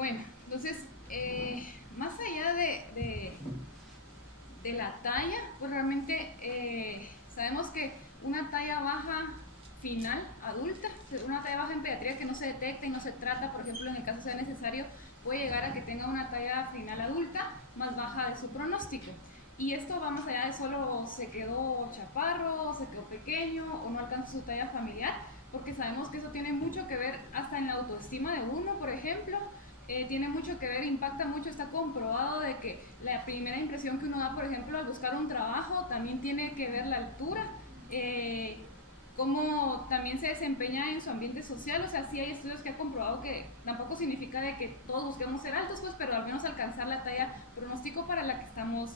Bueno, entonces, más allá de la talla, pues realmente sabemos que una talla baja final, adulta, una talla baja en pediatría que no se detecta y no se trata, por ejemplo, en el caso sea necesario, puede llegar a que tenga una talla final adulta más baja de su pronóstico. Y esto va más allá de solo se quedó chaparro, se quedó pequeño o no alcanzó su talla familiar, porque sabemos que eso tiene mucho que ver hasta en la autoestima de uno, por ejemplo. Tiene mucho que ver, impacta mucho, está comprobado de que la primera impresión que uno da, por ejemplo, al buscar un trabajo, también tiene que ver la altura, cómo también se desempeña en su ambiente social. O sea, sí hay estudios que han comprobado que tampoco significa de que todos busquemos ser altos, pues, pero al menos alcanzar la talla pronóstico para la que estamos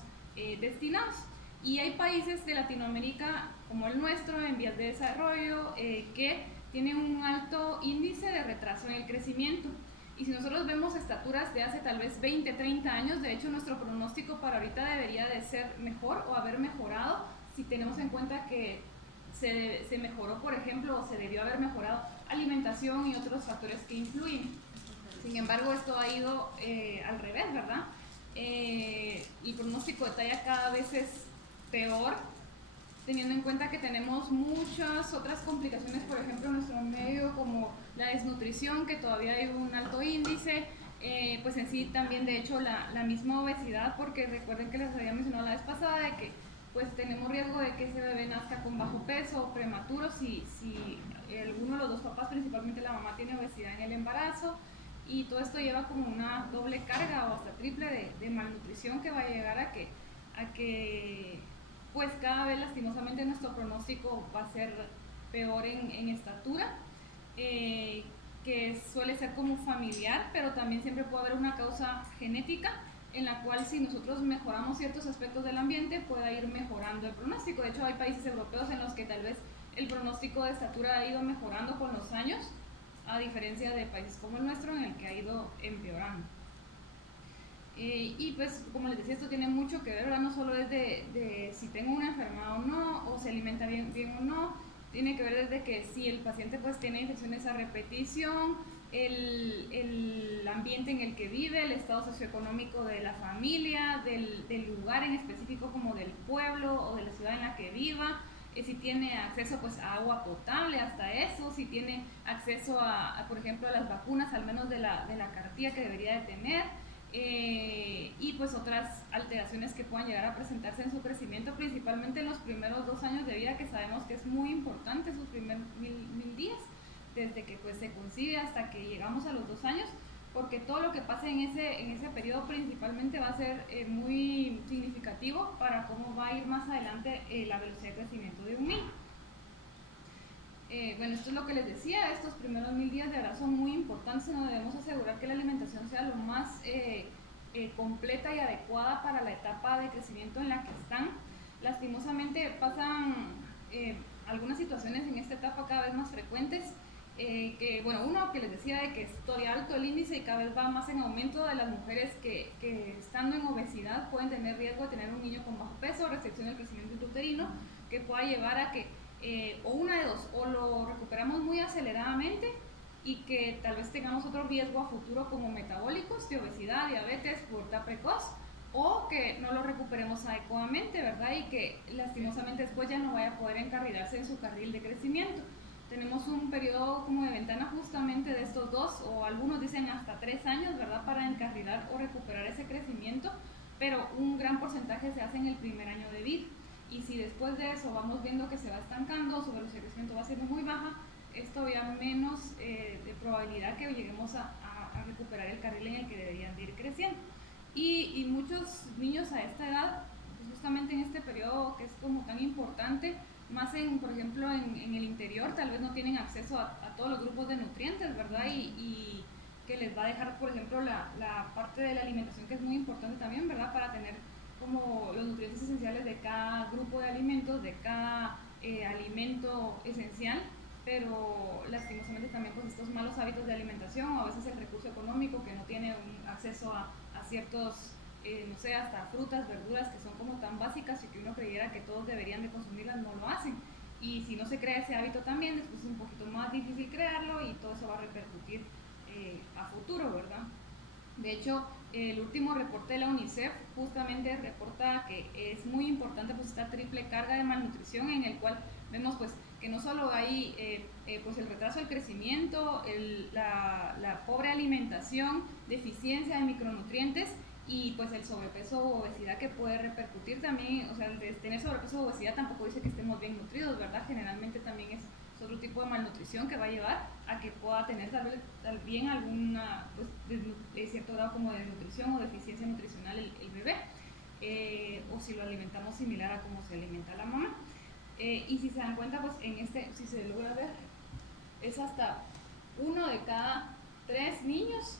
destinados. Y hay países de Latinoamérica como el nuestro, en vías de desarrollo, que tienen un alto índice de retraso en el crecimiento. Y si nosotros vemos estaturas de hace tal vez 20, 30 años, de hecho nuestro pronóstico para ahorita debería de ser mejor o haber mejorado si tenemos en cuenta que se mejoró, por ejemplo, o se debió haber mejorado alimentación y otros factores que influyen. Sin embargo, esto ha ido al revés, ¿verdad? El pronóstico de talla cada vez es peor, teniendo en cuenta que tenemos muchas otras complicaciones, por ejemplo, en nuestro medio, como la desnutrición, que todavía hay un alto índice, pues en sí también, de hecho, la misma obesidad, porque recuerden que les había mencionado la vez pasada de que pues tenemos riesgo de que ese bebé nazca con bajo peso o prematuro si alguno de los dos papás, principalmente la mamá, tiene obesidad en el embarazo. Y todo esto lleva como una doble carga o hasta triple de malnutrición que va a llegar a que pues cada vez lastimosamente nuestro pronóstico va a ser peor en estatura, que suele ser como familiar, pero también siempre puede haber una causa genética en la cual si nosotros mejoramos ciertos aspectos del ambiente pueda ir mejorando el pronóstico. De hecho hay países europeos en los que tal vez el pronóstico de estatura ha ido mejorando con los años, a diferencia de países como el nuestro en el que ha ido empeorando. Y pues como les decía, esto tiene mucho que ver, ¿verdad? No solo es de si tengo una enfermedad o no, o se alimenta bien o no, tiene que ver desde que si el paciente pues tiene infecciones a repetición, el ambiente en el que vive, el estado socioeconómico de la familia, del lugar en específico como del pueblo o de la ciudad en la que viva, si tiene acceso pues a agua potable, hasta eso, si tiene acceso por ejemplo a las vacunas, al menos de la cartilla que debería de tener. Y pues otras alteraciones que puedan llegar a presentarse en su crecimiento, principalmente en los primeros 2 años de vida, que sabemos que es muy importante, sus primeros 1000 días, desde que pues se concibe hasta que llegamos a los 2 años, porque todo lo que pase en ese periodo principalmente va a ser muy significativo para cómo va a ir más adelante la velocidad de crecimiento de un niño. Bueno, esto es lo que les decía, estos primeros 1000 días de verdad son muy importantes, nos debemos asegurar que la alimentación sea lo más completa y adecuada para la etapa de crecimiento en la que están. Lastimosamente pasan algunas situaciones en esta etapa cada vez más frecuentes, que bueno, uno que les decía de que es todavía alto el índice y cada vez va más en aumento de las mujeres que estando en obesidad pueden tener riesgo de tener un niño con bajo peso, restricción del crecimiento intrauterino, que pueda llevar a que o una de dos, o lo recuperamos muy aceleradamente y que tal vez tengamos otro riesgo a futuro como metabólicos, de obesidad, diabetes, pubertad precoz, o que no lo recuperemos adecuadamente, ¿verdad? Y que lastimosamente después ya no vaya a poder encarrilarse en su carril de crecimiento. Tenemos un periodo como de ventana justamente de estos 2, o algunos dicen hasta 3 años, ¿verdad? Para encarrilar o recuperar ese crecimiento, pero un gran porcentaje se hace en el primer año de vida. Y si después de eso vamos viendo que se va estancando, su velocidad de crecimiento va siendo muy baja, es todavía menos de probabilidad que lleguemos a recuperar el carril en el que deberían de ir creciendo. Y muchos niños a esta edad, pues justamente en este periodo que es como tan importante, más por ejemplo en el interior, tal vez no tienen acceso a todos los grupos de nutrientes, ¿verdad? Y que les va a dejar, por ejemplo, la parte de la alimentación, que es muy importante también, ¿verdad? Para tener como los nutrientes esenciales de cada grupo de alimentos, de cada alimento esencial, pero lastimosamente también pues estos malos hábitos de alimentación, o a veces el recurso económico que no tiene un acceso a ciertos, no sé, hasta frutas, verduras que son como tan básicas y que uno creyera que todos deberían de consumirlas, no lo hacen. Y si no se crea ese hábito también, después es un poquito más difícil crearlo y todo eso va a repercutir a futuro, ¿verdad? De hecho, el último reporte de la UNICEF justamente reporta que es muy importante pues esta triple carga de malnutrición, en el cual vemos pues que no solo hay pues el retraso del crecimiento, la pobre alimentación, deficiencia de micronutrientes y pues el sobrepeso o obesidad que puede repercutir también, o sea, el de tener sobrepeso o obesidad tampoco dice que estemos bien nutridos, ¿verdad? Generalmente también es otro tipo de malnutrición que va a llevar a que pueda tener también alguna, pues, de cierto grado como de desnutrición o deficiencia nutricional el bebé, o si lo alimentamos similar a como se alimenta la mamá. Y si se dan cuenta, pues en si se logra ver, es hasta 1 de cada 3 niños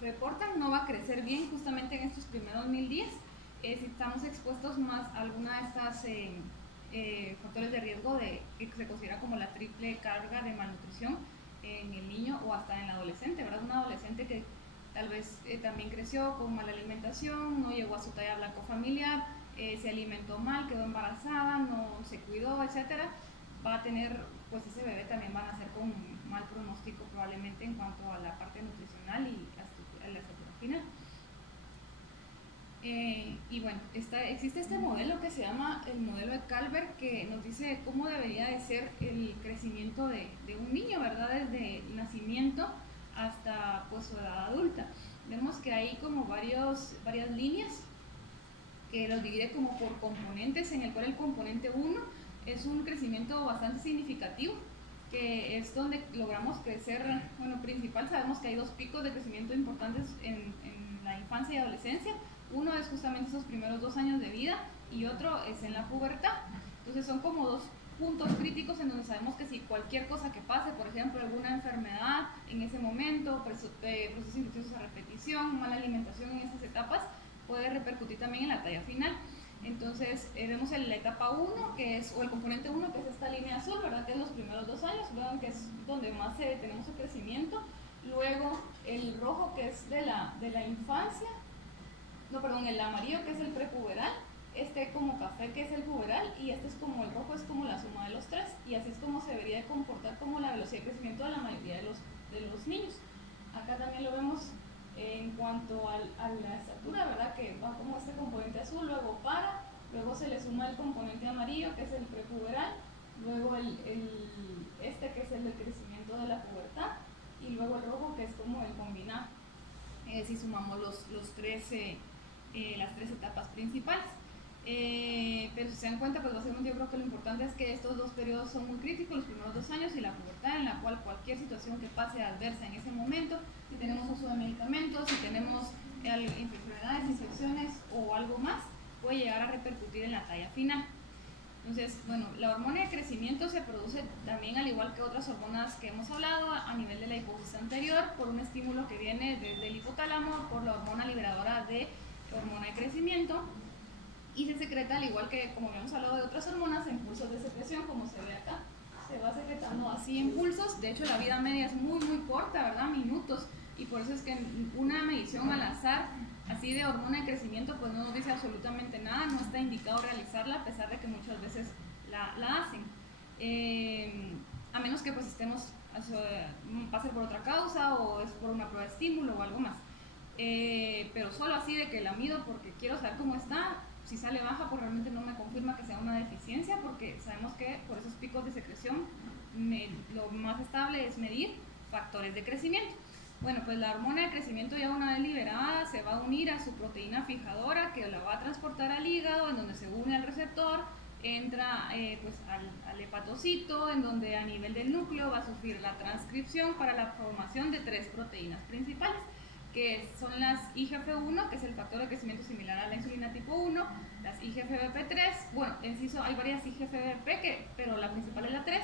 reportan no va a crecer bien justamente en estos primeros 1000 días. Si estamos expuestos más a alguna de estas factores de riesgo de que se considera como la triple carga de malnutrición en el niño o hasta en el adolescente, ¿verdad? Un adolescente que tal vez también creció con mala alimentación, no llegó a su talla blanco familiar, se alimentó mal, quedó embarazada, no se cuidó, etcétera, va a tener, pues ese bebé también va a nacer con un mal pronóstico probablemente en cuanto a la parte nutricional y a la estructura final. Y bueno, existe este modelo que se llama el modelo de Calvert, que nos dice cómo debería de ser el crecimiento de un niño, ¿verdad? Desde el nacimiento hasta pues su edad adulta. Vemos que hay como varias líneas que los divide como por componentes, en el cual el componente 1 es un crecimiento bastante significativo, que es donde logramos crecer, bueno, principal, sabemos que hay 2 picos de crecimiento importantes en la infancia y adolescencia. Uno es justamente esos primeros 2 años de vida y otro es en la pubertad. Entonces son como 2 puntos críticos en donde sabemos que si cualquier cosa que pase, por ejemplo alguna enfermedad en ese momento, procesos infecciosos a repetición, mala alimentación en esas etapas, puede repercutir también en la talla final. Entonces vemos en la etapa 1, que es, o el componente 1, que es esta línea azul, ¿verdad? Que es los primeros 2 años, vean que es donde más tenemos el crecimiento. Luego el rojo, que es de la infancia, no, perdón, el amarillo, que es el prepuberal, este como café, que es el puberal, y este es como el rojo, es como la suma de los 3, y así es como se debería de comportar como la velocidad de crecimiento de la mayoría de los niños. Acá también lo vemos en cuanto a la estatura, ¿verdad? Que va como este componente azul, luego se le suma el componente amarillo, que es el prepuberal, luego este que es el de crecimiento de la pubertad, y luego el rojo, que es como el combinado, si sumamos las 3 etapas principales. Pero si se dan cuenta, pues básicamente yo creo que lo importante es que estos 2 periodos son muy críticos, los primeros 2 años y la pubertad, en la cual cualquier situación que pase adversa en ese momento, si tenemos uso de medicamentos, si tenemos enfermedades, infecciones o algo más, puede llegar a repercutir en la talla final. Entonces, bueno, la hormona de crecimiento se produce también, al igual que otras hormonas que hemos hablado, a nivel de la hipófisis anterior, por un estímulo que viene desde el hipotálamo, por la hormona liberadora de hormona de crecimiento, y se secreta, al igual que como habíamos hablado de otras hormonas, en pulsos de secreción, como se ve acá. Se va secretando así en pulsos. De hecho, la vida media es muy corta, ¿verdad? Minutos. Y por eso es que una medición al azar así de hormona de crecimiento pues no nos dice absolutamente nada, no está indicado realizarla, a pesar de que muchas veces la hacen. A menos que pues estemos, pase por otra causa o es por una prueba de estímulo o algo más. Pero solo así de que la mido porque quiero saber cómo está, si sale baja pues realmente no me confirma que sea una deficiencia, porque sabemos que por esos picos de secreción lo más estable es medir factores de crecimiento. Bueno, pues la hormona de crecimiento, ya una vez liberada, se va a unir a su proteína fijadora, que la va a transportar al hígado, en donde se une al receptor, entra pues al hepatocito, en donde a nivel del núcleo va a sufrir la transcripción para la formación de 3 proteínas principales, que son las IGF-1, que es el factor de crecimiento similar a la insulina tipo 1, las IGF-BP3, bueno, en sí hay varias IGF-BP, pero la principal es la 3,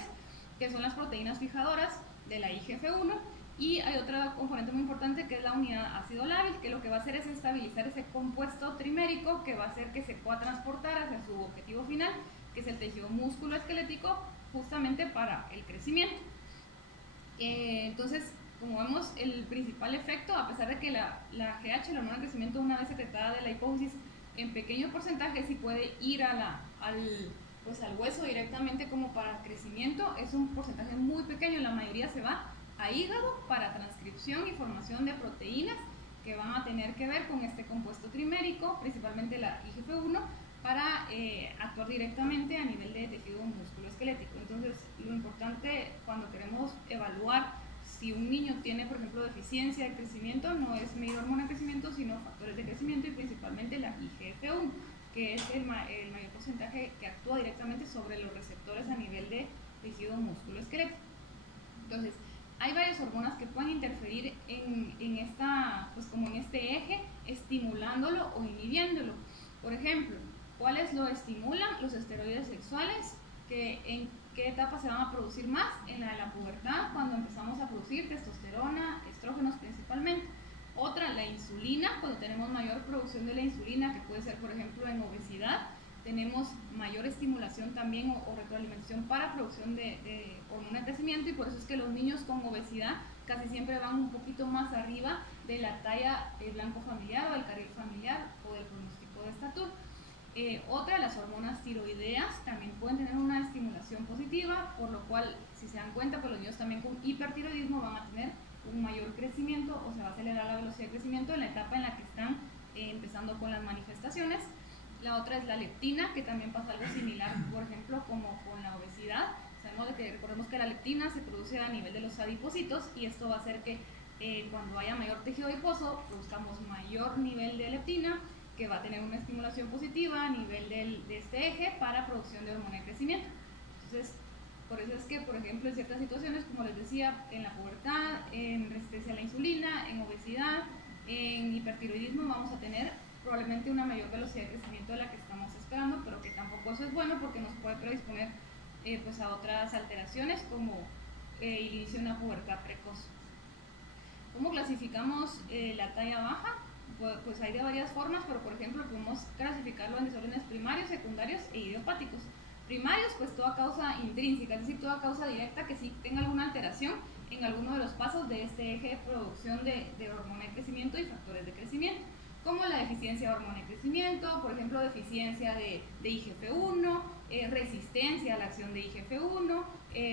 que son las proteínas fijadoras de la IGF-1, y hay otra componente muy importante que es la unidad ácido lábil, que lo que va a hacer es estabilizar ese compuesto trimérico que va a hacer que se pueda transportar hacia su objetivo final, que es el tejido músculo-esquelético, justamente para el crecimiento. Entonces, como vemos, el principal efecto, a pesar de que la GH, la hormona de crecimiento, una vez secretada de la hipófisis, en pequeño porcentaje sí puede ir al hueso directamente como para crecimiento, es un porcentaje muy pequeño, la mayoría se va a hígado para transcripción y formación de proteínas que van a tener que ver con este compuesto trimérico, principalmente la IGF-1, para actuar directamente a nivel de tejido musculoesquelético. Entonces, lo importante cuando queremos evaluar si un niño tiene, por ejemplo, deficiencia de crecimiento, no es medir hormona de crecimiento, sino factores de crecimiento y principalmente la IGF-1, que es el mayor porcentaje que actúa directamente sobre los receptores a nivel de tejido musculoesquelético. Entonces, hay varias hormonas que pueden interferir en esta, pues como en este eje, estimulándolo o inhibiéndolo. Por ejemplo, ¿cuáles lo estimulan? Los esteroides sexuales, que en qué etapa se van a producir más, en la de la pubertad, cuando empezamos a producir testosterona, estrógenos principalmente. Otra, la insulina, cuando tenemos mayor producción de la insulina, que puede ser por ejemplo en obesidad, tenemos mayor estimulación también o retroalimentación para producción de hormona de crecimiento, y por eso es que los niños con obesidad casi siempre van un poquito más arriba de la talla blanco familiar o del carril familiar o del pronóstico de estatura. Otra, las hormonas tiroideas también pueden tener una estimulación positiva, por lo cual, si se dan cuenta, pues los niños también con hipertiroidismo van a tener un mayor crecimiento o se va a acelerar la velocidad de crecimiento en la etapa en la que están empezando con las manifestaciones. La otra es la leptina, que también pasa algo similar, por ejemplo, como con la obesidad. Sabemos que, recordemos que la leptina se produce a nivel de los adipocitos y esto va a hacer que cuando haya mayor tejido adiposo produzcamos mayor nivel de leptina, que va a tener una estimulación positiva a nivel de este eje para producción de hormona de crecimiento. Entonces, por eso es que, por ejemplo, en ciertas situaciones, como les decía, en la pubertad, en resistencia a la insulina, en obesidad, en hipertiroidismo, vamos a tener probablemente una mayor velocidad de crecimiento de la que estamos esperando, pero que tampoco eso es bueno porque nos puede predisponer pues a otras alteraciones como el inicio de una pubertad precoz. ¿Cómo clasificamos la talla baja? Pues hay de varias formas, pero por ejemplo podemos clasificarlo en desórdenes primarios, secundarios e idiopáticos. Primarios, pues toda causa intrínseca, es decir, toda causa directa que sí tenga alguna alteración en alguno de los pasos de este eje de producción de hormona de crecimiento y factores de crecimiento, como la deficiencia de hormona de crecimiento, por ejemplo, deficiencia de IGF-1, resistencia a la acción de IGF-1,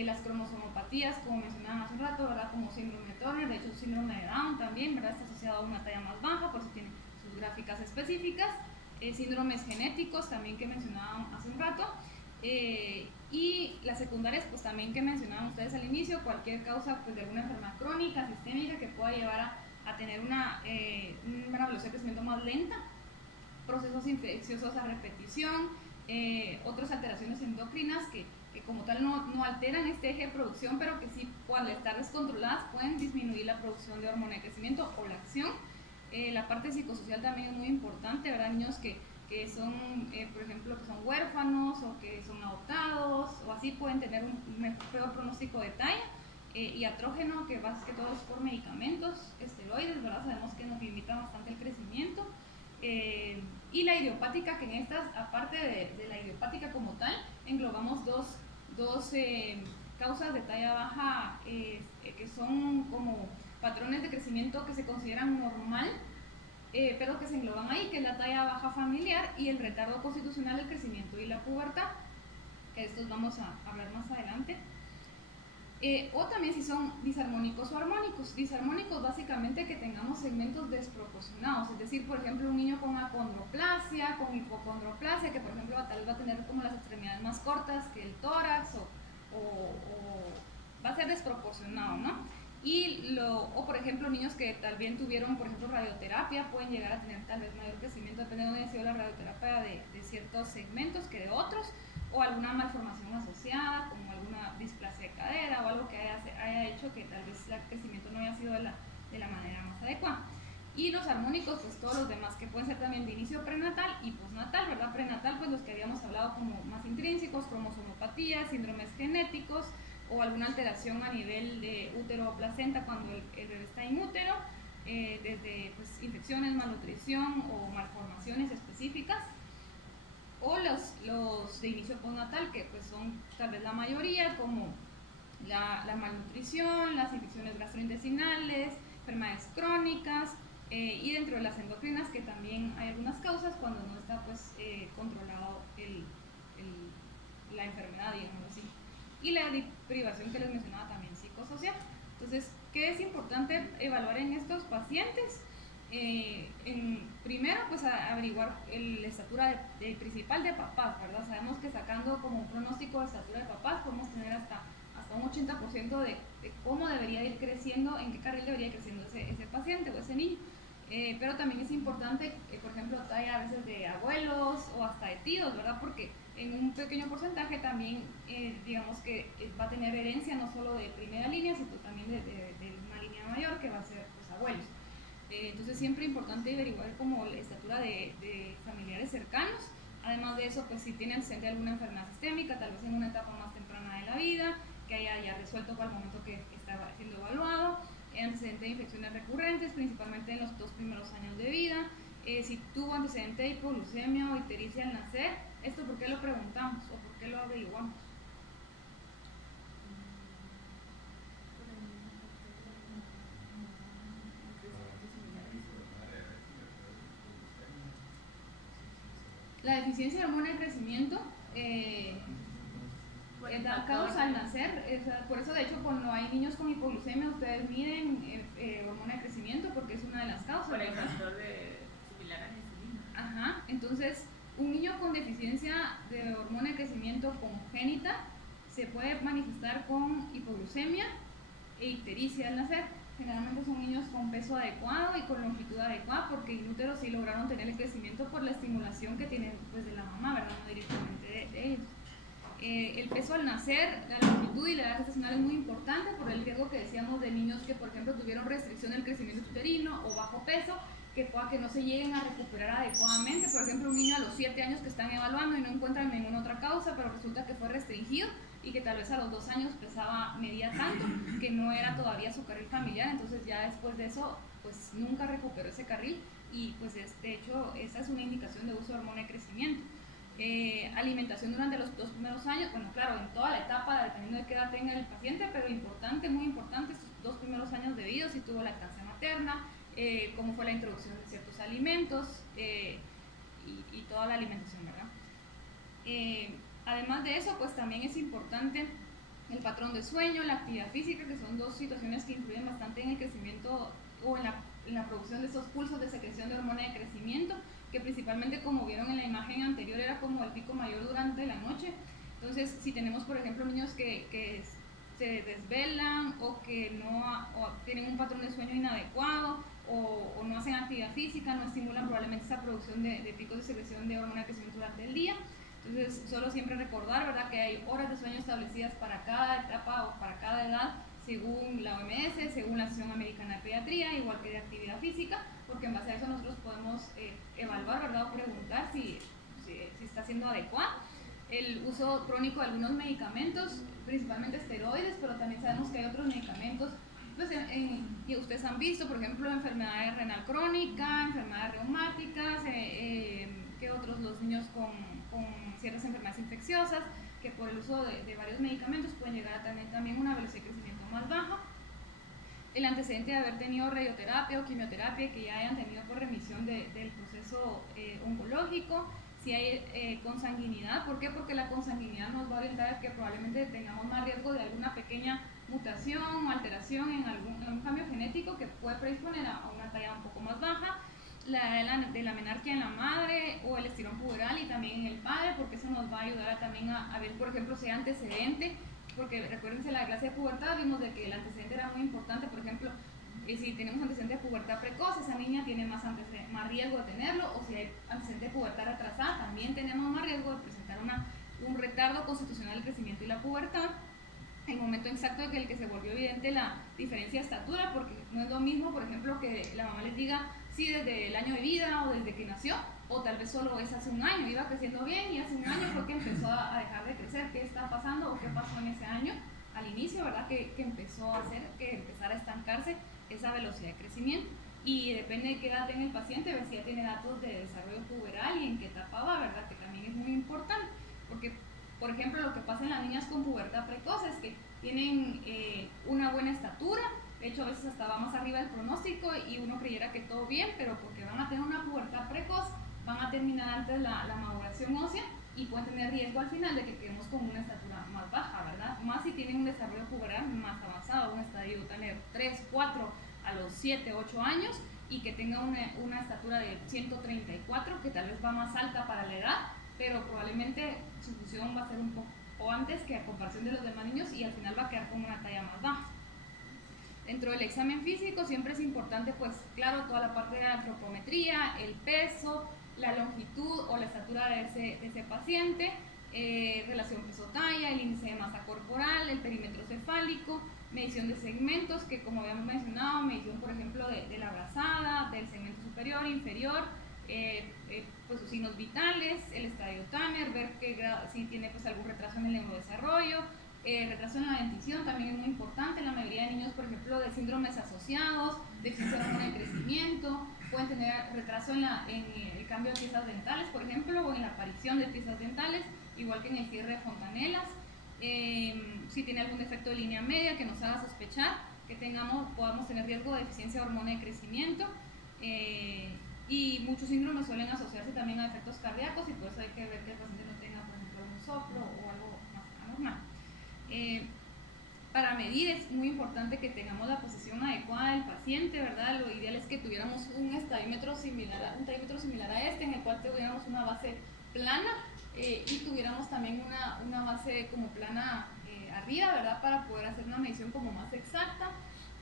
las cromosomopatías, como mencionaba hace un rato, ¿verdad? Como síndrome de Turner, de hecho síndrome de Down también, ¿verdad? Está asociado a una talla más baja, por eso tiene sus gráficas específicas, síndromes genéticos también que mencionaba hace un rato, y las secundarias, pues también que mencionaban ustedes al inicio, cualquier causa pues, de alguna enfermedad crónica, sistémica, que pueda llevar a tener una velocidad de crecimiento más lenta, procesos infecciosos a repetición, otras alteraciones endocrinas que como tal no alteran este eje de producción, pero que sí, al estar descontroladas, pueden disminuir la producción de hormona de crecimiento o la acción. La parte psicosocial también es muy importante, ¿verdad? Niños que son, por ejemplo, que son huérfanos o que son adoptados o así pueden tener un peor pronóstico de talla. Y atrógeno, que más que todo es por medicamentos, esteroides, ¿verdad? Sabemos que nos limita bastante el crecimiento. Y la idiopática, que en estas, aparte de la idiopática como tal, englobamos dos causas de talla baja que son como patrones de crecimiento que se consideran normal, pero que se engloban ahí, que es la talla baja familiar y el retardo constitucional del crecimiento y la pubertad, que de estos vamos a hablar más adelante. O también si son disarmónicos o armónicos. Disarmónicos básicamente que tengamos segmentos desproporcionados, es decir, por ejemplo, un niño con acondroplasia, con hipocondroplasia, que por ejemplo tal vez va a tener como las extremidades más cortas que el tórax o va a ser desproporcionado, ¿no? O por ejemplo, niños que tal vez tuvieron, por ejemplo, radioterapia, pueden llegar a tener tal vez mayor crecimiento dependiendo de dónde haya sido la radioterapia de ciertos segmentos que de otros, o alguna malformación asociada, como alguna displasia de cadera o algo que haya hecho que tal vez el crecimiento no haya sido de la manera más adecuada. Y los armónicos, pues todos los demás que pueden ser también de inicio prenatal y postnatal, ¿verdad? Prenatal, pues los que habíamos hablado como más intrínsecos, cromosomopatías, síndromes genéticos o alguna alteración a nivel de útero o placenta cuando el bebé está en útero, desde pues, infecciones, malnutrición o malformaciones específicas. O los de inicio postnatal, que pues son tal vez la mayoría, como la malnutrición, las infecciones gastrointestinales, enfermedades crónicas, y dentro de las endocrinas, que también hay algunas causas cuando no está pues controlado la enfermedad, digamos así. Y la privación que les mencionaba también psicosocial. Entonces, ¿qué es importante evaluar en estos pacientes? Primero, pues averiguar la estatura principal de papás, ¿verdad? Sabemos que sacando como un pronóstico de estatura de papás podemos tener hasta un 80% de cómo debería ir creciendo, en qué carril debería ir creciendo ese paciente o ese niño. Pero también es importante, por ejemplo, talla a veces de abuelos o hasta de tíos, ¿verdad? Porque en un pequeño porcentaje también, digamos que va a tener herencia no solo de primera línea, sino también de una línea mayor que va a ser pues, abuelos. Entonces siempre es importante averiguar como la estatura de familiares cercanos. Además de eso, pues si tiene antecedente de alguna enfermedad sistémica, tal vez en una etapa más temprana de la vida, que haya ya resuelto para el momento que estaba siendo evaluado, antecedente de infecciones recurrentes, principalmente en los 2 primeros años de vida, si tuvo antecedente de hipoglucemia o ictericia al nacer. ¿Esto por qué lo preguntamos o por qué lo averiguamos? La deficiencia de hormona de crecimiento causa al nacer, por eso de hecho cuando hay niños con hipoglucemia ustedes miden hormona de crecimiento porque es una de las causas. Por el factor similar a la insulina. Ajá, entonces un niño con deficiencia de hormona de crecimiento congénita se puede manifestar con hipoglucemia e ictericia al nacer. Generalmente son niños con peso adecuado y con longitud adecuada porque in útero sí lograron tener el crecimiento por la estimulación que tienen pues, de la mamá, ¿verdad? No directamente de ellos. El peso al nacer, la longitud y la edad gestacional es muy importante por el riesgo que decíamos de niños que por ejemplo tuvieron restricción del crecimiento uterino o bajo peso, que pueda que no se lleguen a recuperar adecuadamente. Por ejemplo, un niño a los 7 años que están evaluando y no encuentran ninguna otra causa, pero resulta que fue restringido y que tal vez a los 2 años medía tanto que no era todavía su carril familiar, entonces ya después de eso pues nunca recuperó ese carril y pues de hecho esa es una indicación de uso de hormona de crecimiento. Alimentación durante los 2 primeros años, bueno claro, en toda la etapa dependiendo de qué edad tenga el paciente, pero importante, muy importante, estos 2 primeros años de vida, si tuvo lactancia materna, cómo fue la introducción de ciertos alimentos y toda la alimentación, ¿verdad? Además de eso, pues también es importante el patrón de sueño, la actividad física, que son 2 situaciones que influyen bastante en el crecimiento o en la producción de esos pulsos de secreción de hormona de crecimiento, que principalmente, como vieron en la imagen anterior, era como el pico mayor durante la noche. Entonces, si tenemos, por ejemplo, niños que se desvelan o que o tienen un patrón de sueño inadecuado o no hacen actividad física, no estimulan probablemente esa producción de picos de secreción de hormona de crecimiento durante el día. Entonces, solo siempre recordar, ¿verdad?, que hay horas de sueño establecidas para cada etapa o para cada edad, según la OMS, según la Asociación Americana de Pediatría, igual que de actividad física, porque en base a eso nosotros podemos evaluar, ¿verdad?, o preguntar si está siendo adecuado. El uso crónico de algunos medicamentos, principalmente esteroides, pero también sabemos que hay otros medicamentos, pues, que ustedes han visto, por ejemplo, enfermedades renal crónica, enfermedades reumáticas, que otros, los niños con ciertas enfermedades infecciosas, que por el uso de varios medicamentos pueden llegar a tener también una velocidad de crecimiento más baja. El antecedente de haber tenido radioterapia o quimioterapia que ya hayan tenido por remisión del proceso oncológico. Si hay consanguinidad, ¿por qué? Porque la consanguinidad nos va a orientar a que probablemente tengamos más riesgo de alguna pequeña mutación o alteración en algún cambio genético que puede predisponer a una talla un poco más baja. De la menarquia en la madre o el estirón puberal y también en el padre, porque eso nos va a ayudar también a ver, por ejemplo, si hay antecedente, porque recuérdense la clase de pubertad, vimos de que el antecedente era muy importante. Por ejemplo, si tenemos antecedente de pubertad precoz, esa niña tiene más riesgo de tenerlo, o si hay antecedente de pubertad retrasada, también tenemos más riesgo de presentar un retardo constitucional del crecimiento y la pubertad. El momento exacto en el que se volvió evidente la diferencia de estatura, porque no es lo mismo, por ejemplo, que la mamá les diga sí desde el año de vida o desde que nació, o tal vez solo es hace un año, iba creciendo bien y hace un año fue que empezó a dejar de crecer. ¿Qué está pasando o qué pasó en ese año al inicio, verdad? Que empezó a hacer que empezara a estancarse esa velocidad de crecimiento. Y depende de qué edad tenga el paciente, ver si ya tiene datos de desarrollo puberal y en qué etapa va, ¿verdad? Que también es muy importante, porque por ejemplo, lo que pasa en las niñas con pubertad precoz es que tienen una buena estatura, de hecho a veces hasta va más arriba del pronóstico y uno creyera que todo bien, pero porque van a tener una pubertad precoz, van a terminar antes la maduración ósea y pueden tener riesgo al final de que quedemos con una estatura más baja, ¿verdad? Más si tienen un desarrollo puberal más avanzado, un estadio tal 3, 4, a los 7, 8 años y que tenga una estatura de 134, que tal vez va más alta para la edad, pero probablemente su fusión va a ser un poco antes que a comparación de los demás niños y al final va a quedar con una talla más baja. Dentro del examen físico siempre es importante, pues claro, toda la parte de la antropometría, el peso, la longitud o la estatura de ese paciente, relación peso-talla, el índice de masa corporal, el perímetro cefálico, medición de segmentos, que como habíamos mencionado, medición por ejemplo de la brazada, del segmento superior, inferior, pues sus signos vitales, el estadio Tanner, ver si tiene pues algún retraso en el neurodesarrollo, retraso en la dentición también es muy importante. La mayoría de niños, por ejemplo, de síndromes asociados, déficit de hormona de crecimiento, pueden tener retraso en el cambio de piezas dentales, por ejemplo, o en la aparición de piezas dentales, igual que en el cierre de fontanelas. Si tiene algún defecto de línea media que nos haga sospechar que podamos tener riesgo de deficiencia de hormona de crecimiento. Y muchos síndromes suelen asociarse también a defectos cardíacos y por eso hay que ver que el paciente no tenga, por ejemplo, un soplo o algo más anormal. Para medir es muy importante que tengamos la posición adecuada del paciente, ¿verdad? Lo ideal es que tuviéramos un talímetro similar a este, en el cual tuviéramos una base plana y tuviéramos también una base como plana arriba, ¿verdad? Para poder hacer una medición como más exacta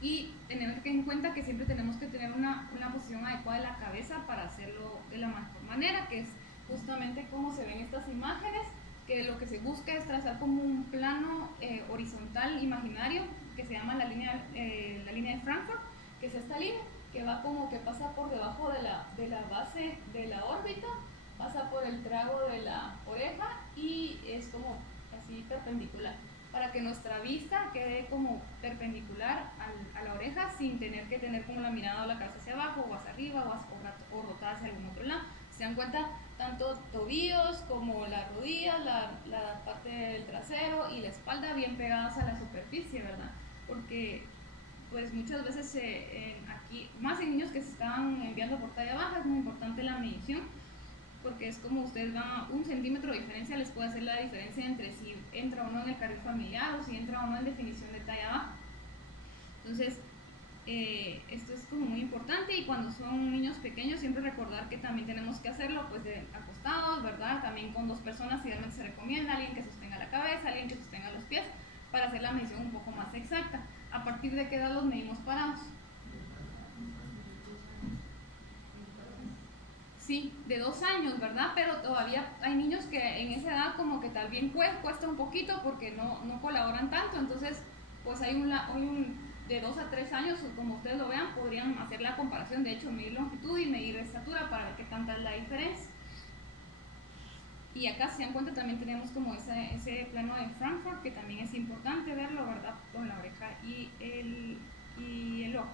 y tener en cuenta que siempre tenemos que tener una posición adecuada de la cabeza para hacerlo de la mejor manera, que es justamente como se ven estas imágenes, que lo que se busca es trazar como un plano horizontal imaginario que se llama la línea de Frankfurt, que es esta línea que va como que pasa por debajo de la base de la órbita, pasa por el trago de la oreja y es como así perpendicular, para que nuestra vista quede como perpendicular a la oreja sin tener que tener como la mirada o la cabeza hacia abajo o hacia arriba o rotada hacia algún otro lado. Se dan cuenta, tanto tobillos como las rodillas, la parte del trasero y la espalda bien pegadas a la superficie, ¿verdad? Porque pues muchas veces aquí, más en niños que se estaban enviando por talla baja, es muy importante la medición, porque es como ustedes van a 1 centímetro de diferencia, les puede hacer la diferencia entre si entra o no en el carril familiar o si entra o no en definición de talla baja. Entonces, esto es como muy importante y cuando son niños pequeños siempre recordar que también tenemos que hacerlo pues acostados, ¿verdad? También con 2 personas idealmente se recomienda, alguien que sostenga la cabeza, alguien que sostenga los pies para hacer la medición un poco más exacta. ¿A partir de qué edad los medimos parados? Sí, de 2 años, ¿verdad? Pero todavía hay niños que en esa edad como que también cuesta un poquito porque no colaboran tanto, entonces pues hay de 2 a 3 años, como ustedes lo vean, podrían hacer la comparación, de hecho medir longitud y medir estatura para ver qué tanta es la diferencia. Y acá, si se dan cuenta, también tenemos como ese plano de Frankfurt, que también es importante verlo, ¿verdad? Con la oreja y el ojo.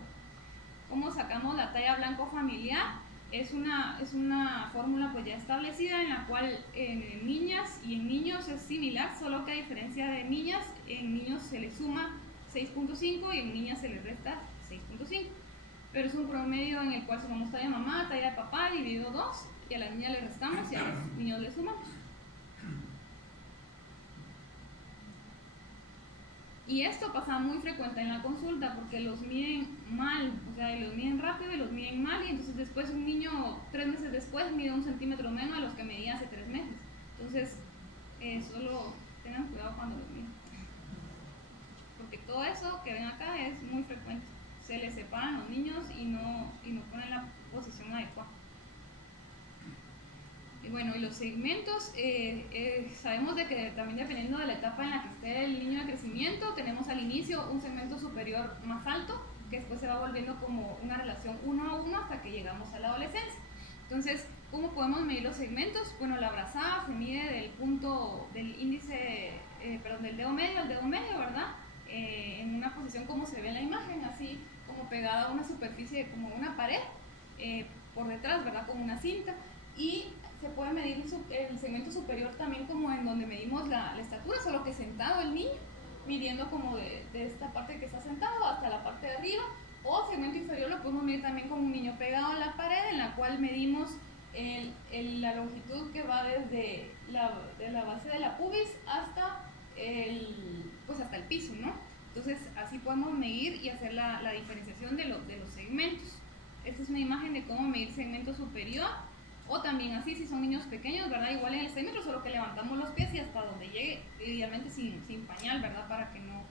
¿Cómo sacamos la talla blanco familiar? Es una fórmula pues ya establecida en la cual en niñas y en niños es similar, solo que a diferencia de niñas, en niños se le suma 6.5 y en niñas se le resta 6.5. Pero es un promedio en el cual sumamos talla mamá, talla de papá dividido 2 y a la niña le restamos y a los niños le sumamos. Y esto pasa muy frecuente en la consulta porque los miden mal, o sea, los miden rápido y los miden mal y entonces después un niño 3 meses después mide 1 centímetro menos a los que medía hace 3 meses. Entonces, solo tengan cuidado cuando los miden. Porque todo eso que ven acá es muy frecuente. Se les separan los niños y no ponen la posición adecuada. Y bueno, y los segmentos, sabemos de que también dependiendo de la etapa en la que esté el niño de crecimiento, tenemos al inicio un segmento superior más alto, que después se va volviendo como una relación 1 a 1 hasta que llegamos a la adolescencia. Entonces, ¿cómo podemos medir los segmentos? Bueno, la brazada se mide del punto del índice, del dedo medio al dedo medio, ¿verdad? En una posición como se ve en la imagen, así como pegada a una superficie, como una pared, por detrás, ¿verdad? Como una cinta. Y se puede medir el segmento superior también como en donde medimos la estatura, solo que sentado el niño, midiendo como de esta parte que está sentado hasta la parte de arriba, o segmento inferior lo podemos medir también como un niño pegado a la pared, en la cual medimos la longitud que va desde de la base de la pubis hasta el piso, ¿no? Entonces, así podemos medir y hacer la diferenciación de los segmentos. Esta es una imagen de cómo medir segmento superior, o también así si son niños pequeños, ¿verdad? Igual en el segmento, solo que levantamos los pies y hasta donde llegue, idealmente sin pañal, ¿verdad? Para que no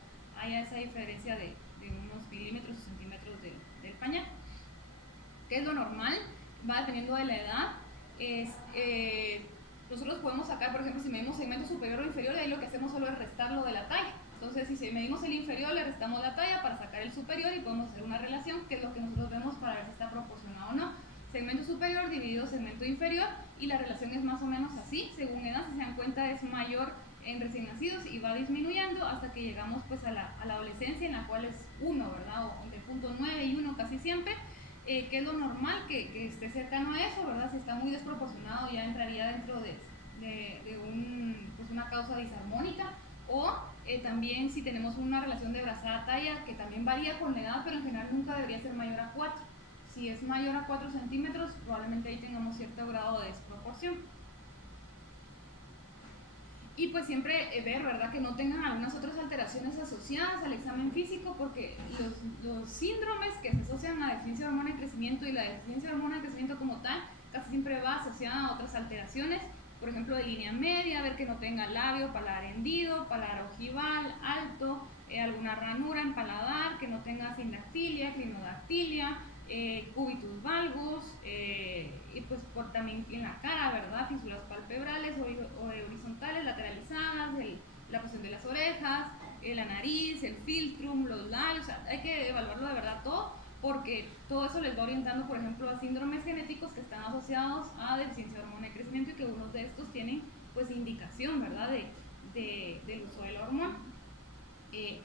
haya esa diferencia de unos milímetros o centímetros del pañal. ¿Qué es lo normal? Va dependiendo de la edad. Nosotros podemos sacar, por ejemplo, si medimos segmento superior o inferior, ahí lo que hacemos solo es restarlo de la talla. Entonces, si medimos el inferior, le restamos la talla para sacar el superior y podemos hacer una relación, que es lo que nosotros vemos para ver si está proporcionado o no. Segmento superior dividido segmento inferior, y la relación es más o menos así, según edad. Si se dan cuenta, es mayor en recién nacidos y va disminuyendo hasta que llegamos pues a la adolescencia, en la cual es 1, ¿verdad? O de 0.9 y 1 casi siempre. Que es lo normal que esté cercano a eso, ¿verdad? Si está muy desproporcionado, ya entraría dentro de una causa disarmónica. O también si tenemos una relación de brazada-talla, que también varía con la edad, pero en general nunca debería ser mayor a 4. Si es mayor a 4 centímetros, probablemente ahí tengamos cierto grado de desproporción. Y pues siempre ver, ¿verdad?, que no tengan algunas otras alteraciones asociadas al examen físico, porque los síndromes que se asocian a deficiencia de hormona de crecimiento y la deficiencia de hormona de crecimiento como tal, casi siempre va asociada a otras alteraciones, por ejemplo, de línea media, ver que no tenga labio, paladar hendido, paladar ojival, alto, alguna ranura en paladar, que no tenga sindactilia, clinodactilia, cubitus valgus, y pues también en la cara, ¿verdad? Físulas palpebrales o horizontales, lateralizadas, la posición de las orejas, la nariz, el filtrum, los labios. O sea, hay que evaluarlo de verdad todo, porque todo eso les va orientando, por ejemplo, a síndromes genéticos que están asociados a deficiencia de hormona de crecimiento, y que unos de estos tienen pues indicación, ¿verdad?, del uso de la hormona.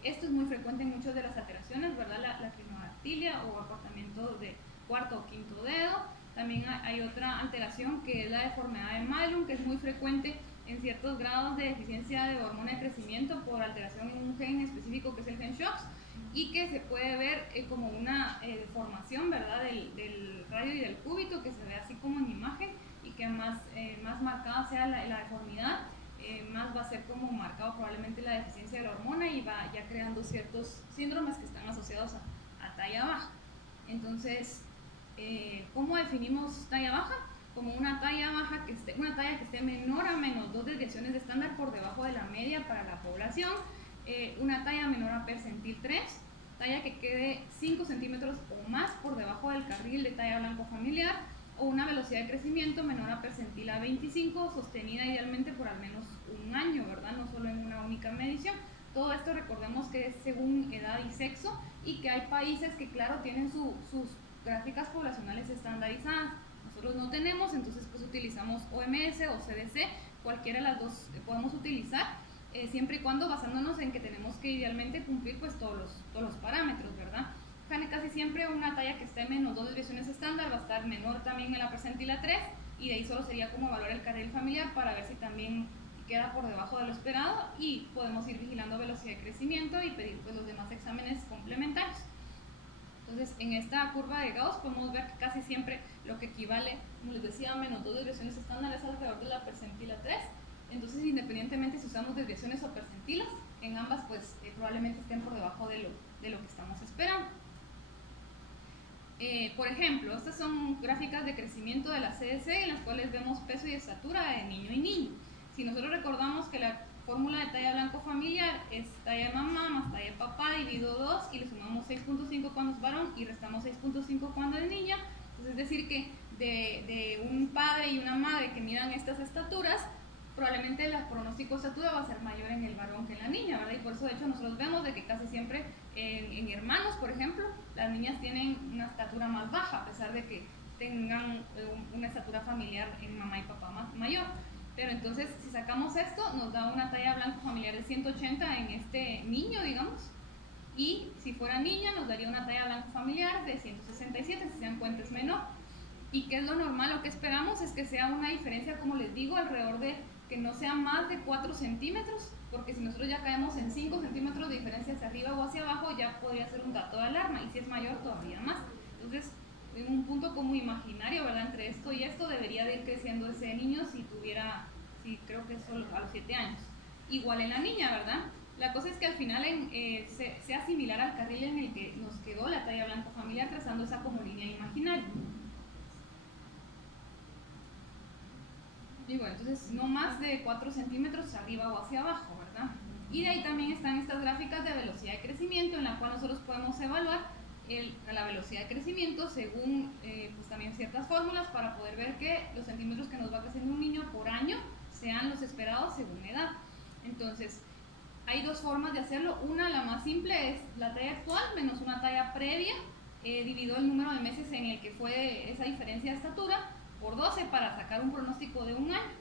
Esto es muy frecuente en muchas de las alteraciones, ¿verdad? La clinodactilia o acortamiento de cuarto o quinto dedo. También hay otra alteración que es la deformidad de Madelung, que es muy frecuente en ciertos grados de deficiencia de hormona de crecimiento por alteración en un gen específico, que es el gen SHOX, y que se puede ver como una deformación, ¿verdad?, del radio y del cúbito, que se ve así como en imagen, y que más marcada sea la deformidad, más va a ser como marcado probablemente la deficiencia de la hormona, y va ya creando ciertos síndromes que están asociados a talla baja. Entonces, ¿cómo definimos talla baja? Como una talla baja una talla que esté menor a menos 2 desviaciones de estándar por debajo de la media para la población, una talla menor a percentil 3, talla que quede 5 centímetros o más por debajo del carril de talla blanco familiar, o una velocidad de crecimiento menor a percentil a 25, sostenida idealmente por al menos un año, ¿verdad? No solo en una única medición. Todo esto recordemos que es según edad y sexo, y que hay países que, claro, tienen sus gráficas poblacionales estandarizadas. Nosotros no tenemos, entonces pues utilizamos OMS o CDC, cualquiera de las dos podemos utilizar, siempre y cuando basándonos en que tenemos que idealmente cumplir pues todos los parámetros, ¿verdad? Casi siempre una talla que esté menos 2 desviaciones estándar va a estar menor también en la percentila 3, y de ahí solo sería como evaluar el carril familiar para ver si también queda por debajo de lo esperado, y podemos ir vigilando velocidad de crecimiento y pedir pues los demás exámenes complementarios. Entonces, en esta curva de Gauss podemos ver que casi siempre lo que equivale, como les decía, a menos 2 desviaciones estándar es alrededor de la percentila 3. Entonces, independientemente si usamos desviaciones o percentilas, en ambas pues probablemente estén por debajo de lo que estamos esperando. Por ejemplo, estas son gráficas de crecimiento de la CDC, en las cuales vemos peso y estatura de niño y niño. Si nosotros recordamos que la fórmula de talla blanco familiar es talla de mamá más talla de papá dividido 2, y le sumamos 6.5 cuando es varón y restamos 6.5 cuando es niña, entonces es decir que de un padre y una madre que midan estas estaturas, probablemente el pronóstico de estatura va a ser mayor en el varón que en la niña, ¿verdad? Y por eso de hecho nosotros vemos de que casi siempre en hermanos, por ejemplo, las niñas tienen una estatura más baja, a pesar de que tengan una estatura familiar en mamá y papá mayor. Pero entonces, si sacamos esto, nos da una talla blanco familiar de 180 en este niño, digamos, y si fuera niña nos daría una talla blanco familiar de 167, si se dan cuenta es menor. ¿Y qué es lo normal? Lo que esperamos es que sea una diferencia, como les digo, alrededor de que no sea más de 4 centímetros, porque si nosotros ya caemos en 5 centímetros de diferencia hacia arriba o hacia abajo, ya podría ser un dato de alarma, y si es mayor todavía más. Entonces, en un punto como imaginario, ¿verdad?, entre esto y esto debería de ir creciendo ese niño si creo que es solo a los 7 años. Igual en la niña, ¿verdad? La cosa es que al final sea similar al carril en el que nos quedó la talla blanca familiar, trazando esa como línea imaginaria. Y bueno, entonces no más de 4 centímetros arriba o hacia abajo, ¿verdad? Y de ahí también están estas gráficas de velocidad de crecimiento, en la cual nosotros podemos evaluar la velocidad de crecimiento según pues también ciertas fórmulas para poder ver que los centímetros que nos va creciendo un niño por año sean los esperados según edad. Entonces, hay dos formas de hacerlo. Una, la más simple, es la talla actual menos una talla previa, dividido el número de meses en el que fue esa diferencia de estatura por 12 para sacar un pronóstico de un año.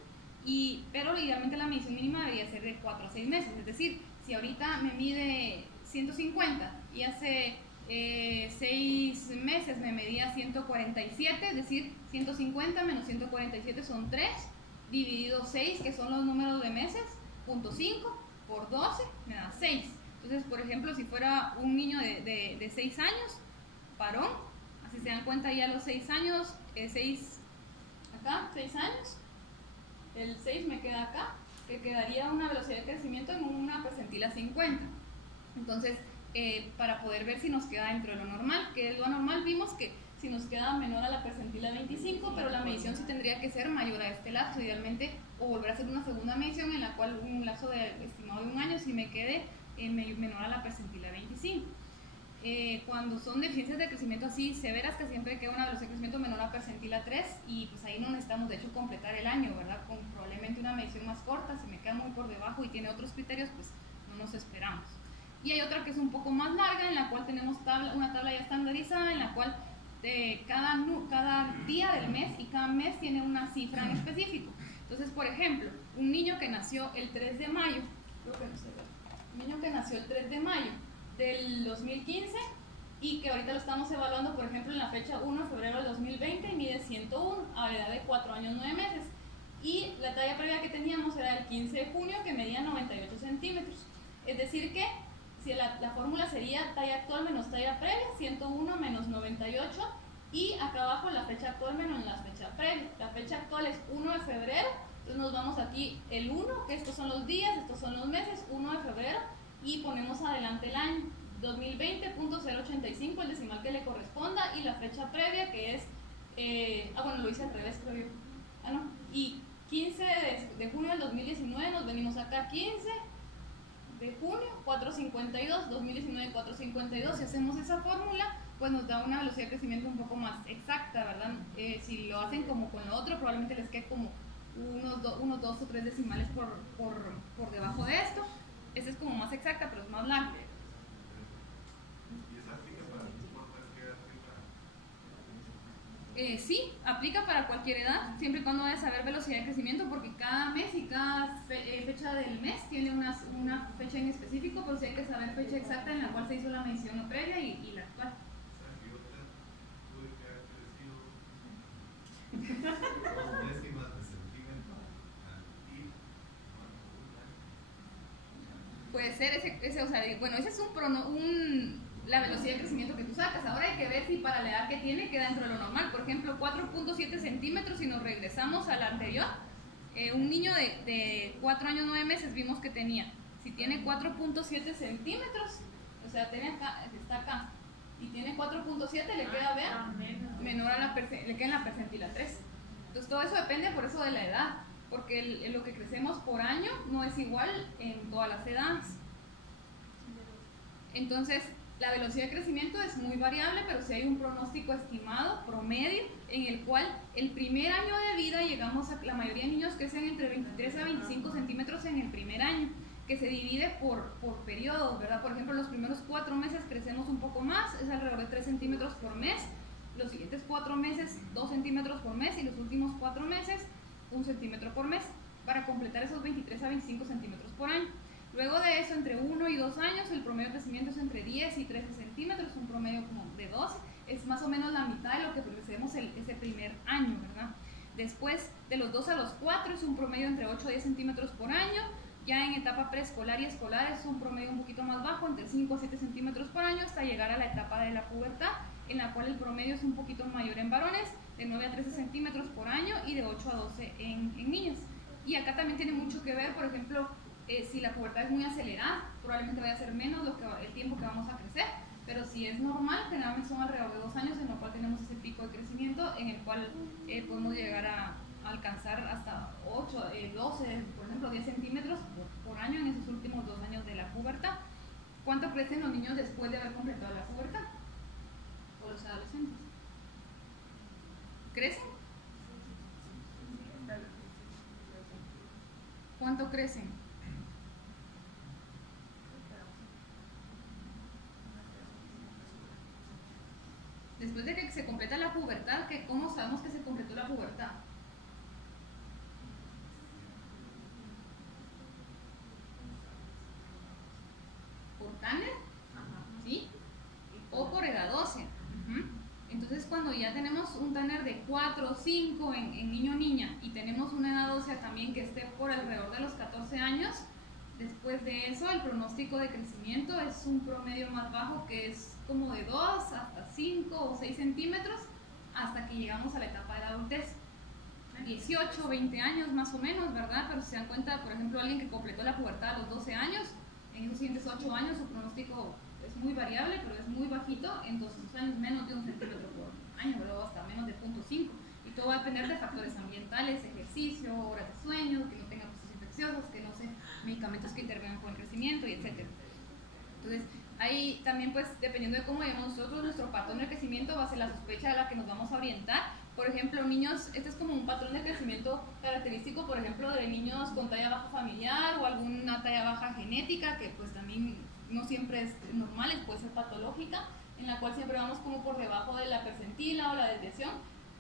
Pero idealmente la medición mínima debería ser de 4 a 6 meses. Es decir, si ahorita me mide 150 y hace 6 meses me medía 147, es decir, 150 menos 147 son 3, dividido 6, que son los números de meses, .5 por 12 me da 6. Entonces, por ejemplo, si fuera un niño de 6 años, varón, así se dan cuenta ya los 6 años, 6 años, el 6 me queda acá, que quedaría una velocidad de crecimiento en una percentila 50. Entonces, para poder ver si nos queda dentro de lo normal, que es lo anormal, vimos que si nos queda menor a la percentila 25, pero la medición sí tendría que ser mayor a este lapso, idealmente, o volver a hacer una segunda medición en la cual un lapso estimado de un año si me quede menor a la percentila 25. Cuando son deficiencias de crecimiento así severas, que siempre queda una velocidad de crecimiento menor a percentila 3, y pues ahí no necesitamos de hecho completar el año, ¿verdad? Con probablemente una medición más corta. Si me queda muy por debajo y tiene otros criterios, pues no nos esperamos. Y hay otra que es un poco más larga, en la cual tenemos una tabla ya estandarizada, en la cual cada día del mes y cada mes tiene una cifra en específico. Entonces, por ejemplo, un niño que nació el 3 de mayo, un niño que nació el 3 de mayo del 2015 y que ahorita lo estamos evaluando, por ejemplo, en la fecha 1 de febrero del 2020 y mide 101 a la edad de 4 años 9 meses. Y la talla previa que teníamos era el 15 de junio, que medía 98 centímetros. Es decir que si la fórmula sería talla actual menos talla previa, 101 menos 98, y acá abajo la fecha actual menos la fecha previa. La fecha actual es 1 de febrero, entonces nos vamos aquí el 1, que estos son los días, estos son los meses, 1 de febrero, y ponemos adelante el año 2020.085, el decimal que le corresponda, y la fecha previa que es, bueno, lo hice al revés, creo yo. Y 15 de junio del 2019 nos venimos acá, 15 de junio, 452, 2019, 452. Si hacemos esa fórmula, pues nos da una velocidad de crecimiento un poco más exacta, ¿verdad? Si lo hacen como con lo otro, probablemente les quede como unos 2 o 3 decimales por debajo de esto. Esta es como más exacta, pero es más larga. ¿Y esa aplica para cualquier edad? Sí, aplica para cualquier edad, siempre y cuando vaya a saber velocidad de crecimiento, porque cada mes y cada fecha del mes tiene una fecha en específico, pero sí hay que saber fecha exacta en la cual se hizo la medición previa y la actual. O sea, yo tuve que haber crecido 2 décimas de centímetro y Puede ser ese, o sea, bueno, ese es la velocidad de crecimiento que tú sacas. Ahora hay que ver si para la edad que tiene queda dentro de lo normal. Por ejemplo, 4.7 centímetros, si nos regresamos a la anterior, un niño de 4 años 9 meses vimos que tenía, si tiene 4.7 centímetros, o sea, está acá, y tiene 4.7, le queda, vean, menor le queda en la percentila 3. Entonces todo eso depende por eso de la edad, porque lo que crecemos por año no es igual en todas las edades. Entonces, la velocidad de crecimiento es muy variable, pero sí hay un pronóstico estimado, promedio, en el cual el primer año de vida llegamos a la mayoría de niños crecen entre 23 a 25 centímetros en el primer año, que se divide por periodos, ¿verdad? Por ejemplo, los primeros 4 meses crecemos un poco más, es alrededor de 3 centímetros por mes, los siguientes 4 meses 2 centímetros por mes y los últimos 4 meses 1 centímetro por mes, para completar esos 23 a 25 centímetros por año. Luego de eso, entre 1 y 2 años, el promedio de crecimiento es entre 10 y 13 centímetros, un promedio como de 12, es más o menos la mitad de lo que crecemos ese primer año, ¿verdad? Después, de los 2 a los 4 es un promedio entre 8 a 10 centímetros por año. Ya en etapa preescolar y escolar es un promedio un poquito más bajo, entre 5 a 7 centímetros por año, hasta llegar a la etapa de la pubertad, en la cual el promedio es un poquito mayor en varones, de 9 a 13 centímetros por año y de 8 a 12 en niñas. Y acá también tiene mucho que ver, por ejemplo, Si la pubertad es muy acelerada, probablemente vaya a ser menos el tiempo que vamos a crecer, pero si es normal, generalmente son alrededor de 2 años en el cual tenemos ese pico de crecimiento, en el cual podemos llegar a alcanzar hasta 8, 12, por ejemplo, 10 centímetros por año en esos últimos 2 años de la pubertad. ¿Cuánto crecen los niños después de haber completado la pubertad? O los adolescentes. ¿Crecen? ¿Cuánto crecen? Después de que se completa la pubertad, ¿cómo sabemos que se completó la pubertad? ¿Por Tanner? ¿Sí? O por edad ósea. Entonces, cuando ya tenemos un Tanner de 4 o 5 en niño o niña y tenemos una edad ósea también que esté por alrededor de los 14 años, después de eso el pronóstico de crecimiento es un promedio más bajo, que es como de 2 hasta 5 o 6 centímetros hasta que llegamos a la etapa de la adultez. 18, 20 años más o menos, ¿verdad? Pero si se dan cuenta, por ejemplo, alguien que completó la pubertad a los 12 años, en esos siguientes 8 años su pronóstico es muy variable, pero es muy bajito, en 2 años menos de 1 centímetro por año, luego hasta menos de 0.5. Y todo va a depender de factores ambientales, ejercicio, horas de sueño, que no tenga procesos infecciosos, que no sé, medicamentos que intervengan con el crecimiento, y etc. Entonces, ahí también, pues, dependiendo de cómo llevamos nosotros, nuestro patrón de crecimiento va a ser la sospecha a la que nos vamos a orientar. Por ejemplo, niños, este es como un patrón de crecimiento característico, por ejemplo, de niños con talla baja familiar o alguna talla baja genética, que pues también no siempre es normal, puede ser patológica, en la cual siempre vamos como por debajo de la percentila o la desviación,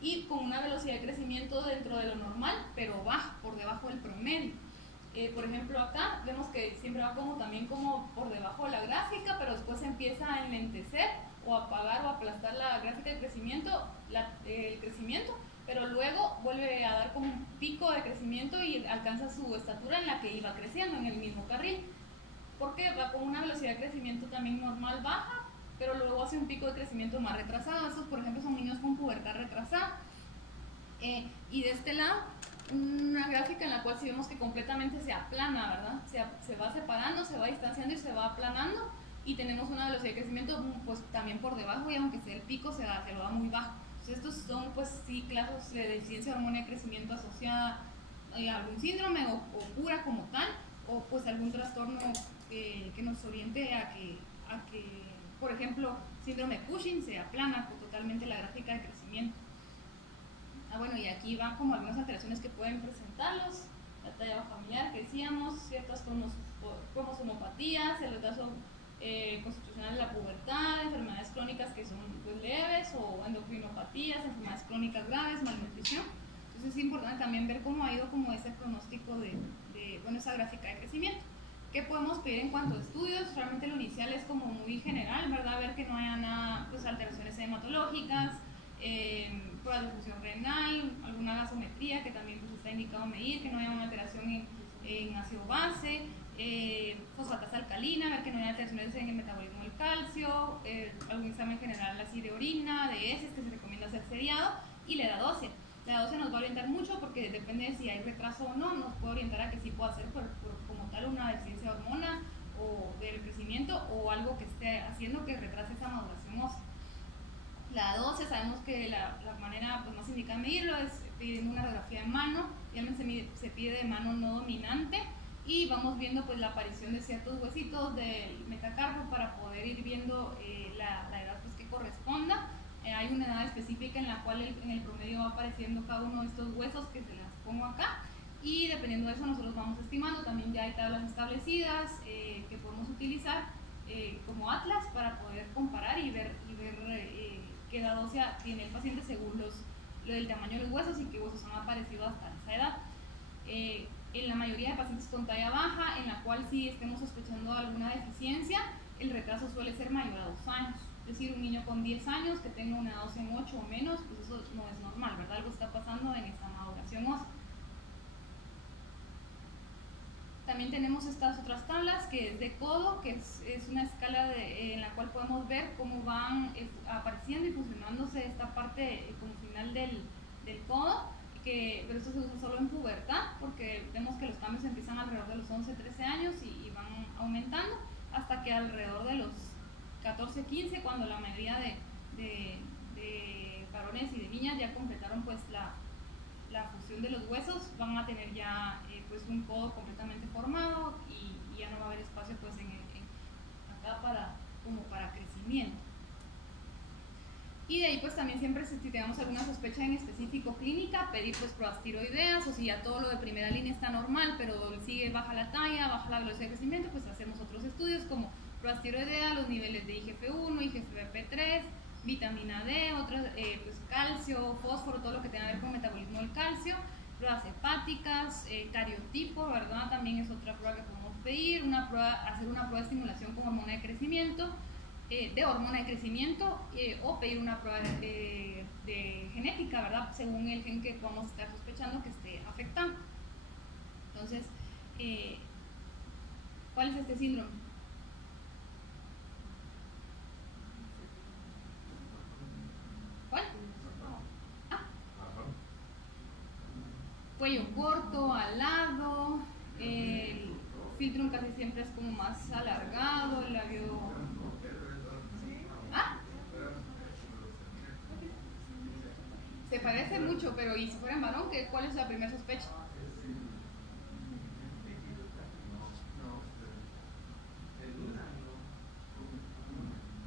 y con una velocidad de crecimiento dentro de lo normal, pero baja, por debajo del promedio. Por ejemplo, acá vemos que siempre va como también como por debajo de la gráfica, pero después empieza a enlentecer o apagar o aplastar la gráfica de crecimiento, el crecimiento, pero luego vuelve a dar como un pico de crecimiento y alcanza su estatura en la que iba creciendo en el mismo carril, porque va con una velocidad de crecimiento también normal baja, pero luego hace un pico de crecimiento más retrasado. Estos, por ejemplo, son niños con pubertad retrasada. Y de este lado, una gráfica en la cual si vemos que completamente se aplana, ¿verdad? Se va separando, se va distanciando y se va aplanando, y tenemos una velocidad de crecimiento pues también por debajo, y aunque sea el pico se lo da muy bajo. Entonces estos son pues sí casos de deficiencia de hormona de crecimiento asociada a algún síndrome o pura como tal, o pues algún trastorno que nos oriente a que, por ejemplo, síndrome de Cushing, se aplana totalmente la gráfica de crecimiento. Bueno, y aquí van como algunas alteraciones que pueden presentarlos: la talla familiar que decíamos, ciertas cromosomopatías, el retraso constitucional de la pubertad, enfermedades crónicas que son pues, leves, o endocrinopatías, enfermedades crónicas graves, malnutrición. Entonces es importante también ver cómo ha ido como ese pronóstico de esa gráfica de crecimiento. ¿Qué podemos pedir en cuanto a estudios? Realmente lo inicial es como muy general, ¿verdad? Ver que no haya nada, pues alteraciones hematológicas, pruebas de función renal, alguna gasometría que también pues, está indicado medir, que no haya una alteración en ácido base, fosfatasa alcalina, ver que no haya alteraciones en el metabolismo del calcio, algún examen general así de orina, de heces que se recomienda hacer seriado, y la edad ósea. La edad ósea nos va a orientar mucho porque depende de si hay retraso o no, nos puede orientar a que sí pueda ser como tal una deficiencia de hormona o del crecimiento, o algo que esté haciendo que retrase esa maduración ósea. La edad ósea, sabemos que la manera pues, más indicada de medirlo es pidiendo una radiografía de mano, realmente se pide de mano no dominante, y vamos viendo pues la aparición de ciertos huesitos del metacarpo para poder ir viendo la edad pues, que corresponda. Hay una edad específica en la cual en el promedio va apareciendo cada uno de estos huesos, que se las pongo acá, y dependiendo de eso nosotros vamos estimando. También ya hay tablas establecidas que podemos utilizar como atlas para poder comparar y ver qué edad ósea tiene el paciente según el tamaño de los huesos y qué huesos han aparecido hasta esa edad. En la mayoría de pacientes con talla baja, en la cual sí estemos sospechando alguna deficiencia, el retraso suele ser mayor a 2 años. Es decir, un niño con 10 años que tenga una edad ósea en 8 o menos, pues eso no es normal, ¿verdad? Algo está pasando en esta maduración ósea. También tenemos estas otras tablas, que es de codo, que es una escala en la cual podemos ver cómo van apareciendo y fusionándose esta parte como final del codo, pero esto se usa solo en pubertad, porque vemos que los cambios empiezan alrededor de los 11, 13 años y van aumentando hasta que alrededor de los 14, 15, cuando la mayoría de varones y de niñas ya completaron pues la fusión de los huesos, van a tener ya pues un codo completamente formado y ya no va a haber espacio pues acá como para crecimiento. Y de ahí pues también siempre si tenemos alguna sospecha en específico clínica, pedir pues pruebas tiroideas, o si ya todo lo de primera línea está normal, pero sigue baja la talla, baja la velocidad de crecimiento, pues hacemos otros estudios como pruebas tiroideas, los niveles de IGF-1, IGF-3, vitamina D, otras, pues calcio, fósforo, todo lo que tenga que ver con metabolismo del calcio, pruebas hepáticas, cariotipo, ¿verdad? También es otra prueba que podemos pedir, hacer una prueba de estimulación con hormona de crecimiento, o pedir una prueba de genética, ¿verdad? Según el gen que podamos estar sospechando que esté afectando. Entonces, ¿cuál es este síndrome? ¿Cuál? Cuello corto, alado, el filtrum casi siempre es como más alargado, el labio... Se parece mucho, pero ¿y si fuera en varón? ¿Cuál es la primera sospecha?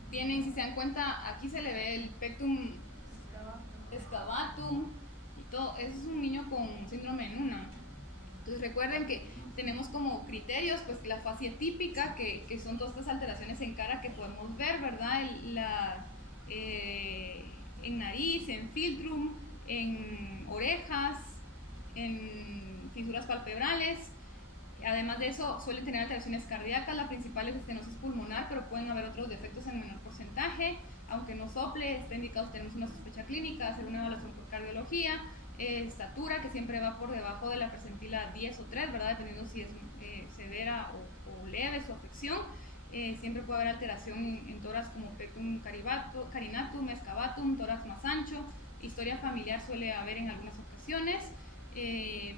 Tienen, si se dan cuenta, aquí se le ve el pectum excavatum y todo. Eso es un niño con síndrome de Noonan. Entonces recuerden que tenemos como criterios, pues la fascia típica, que son todas estas alteraciones en cara que podemos ver, ¿verdad? En nariz, en filtrum, en orejas, en fisuras palpebrales. Además de eso, suelen tener alteraciones cardíacas, la principal es estenosis pulmonar, pero pueden haber otros defectos en menor porcentaje. Aunque no sople, está indicado si tenemos una sospecha clínica, hacer una evaluación por cardiología. Estatura, que siempre va por debajo de la percentila 10 o 3, ¿verdad? Dependiendo si es severa o leve su afección. Siempre puede haber alteración en tórax como pectum carinatum, excavatum, tórax más ancho. Historia familiar suele haber en algunas ocasiones,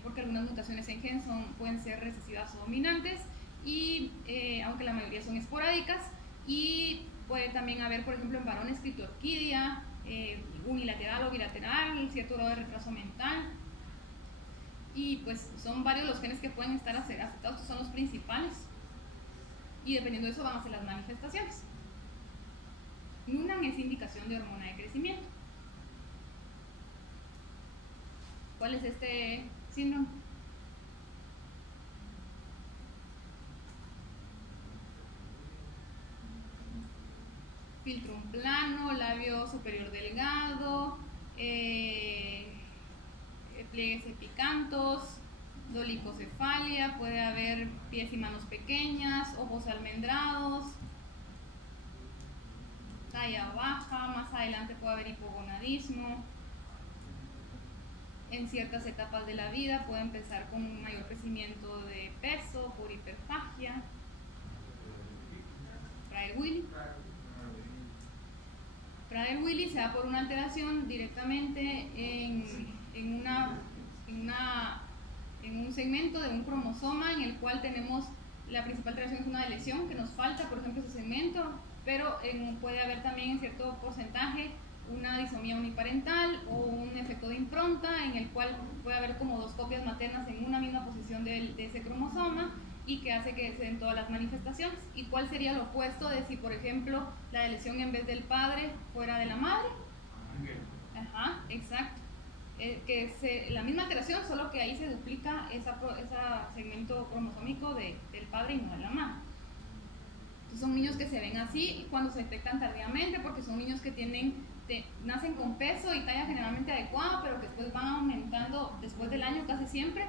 porque algunas mutaciones en gen pueden ser recesivas o dominantes, y aunque la mayoría son esporádicas. Y puede también haber, por ejemplo, en varones criptorquidia, unilateral o bilateral, cierto grado de retraso mental. Y pues son varios los genes que pueden estar afectados, estos son los principales. Y dependiendo de eso van a ser las manifestaciones. Noonan es indicación de hormona de crecimiento. ¿Cuál es este síndrome? Filtrum plano, labio superior delgado, pliegues epicantos, dolicocefalia, puede haber pies y manos pequeñas, ojos almendrados, talla baja, más adelante puede haber hipogonadismo. En ciertas etapas de la vida puede empezar con un mayor crecimiento de peso por hiperfagia. Prader-Willi se da por una alteración directamente en un segmento de un cromosoma en el cual tenemos la principal alteración es una lesión que nos falta, por ejemplo, ese segmento, pero puede haber también en cierto porcentaje una disomía uniparental o un efecto de impronta en el cual puede haber como dos copias maternas en una misma posición de ese cromosoma, y que hace que se den todas las manifestaciones. ¿Y cuál sería lo opuesto de si, por ejemplo, la lesión en vez del padre fuera de la madre? Ajá, exacto. La misma alteración, solo que ahí se duplica ese segmento cromosómico del padre y no de la madre. Entonces son niños que se ven así cuando se detectan tardíamente, porque son niños que nacen con peso y talla generalmente adecuada, pero que después van aumentando después del año casi siempre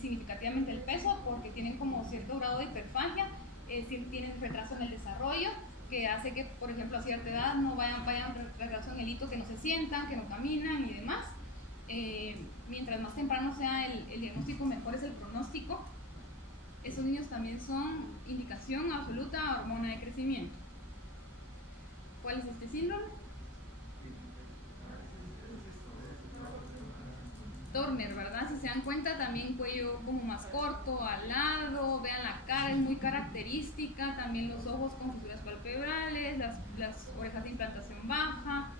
significativamente el peso, porque tienen como cierto grado de hiperfagia, tienen retraso en el desarrollo, que hace que, por ejemplo, a cierta edad no vayan retraso en el hito, que no se sientan, que no caminan y demás. Mientras más temprano sea el diagnóstico, mejor es el pronóstico. Esos niños también son indicación absoluta a hormona de crecimiento. ¿Cuál es este síndrome? Turner, ¿verdad? Si se dan cuenta, también cuello como más corto, al lado, vean la cara, es muy característica, también los ojos con fisuras palpebrales, las orejas de implantación baja.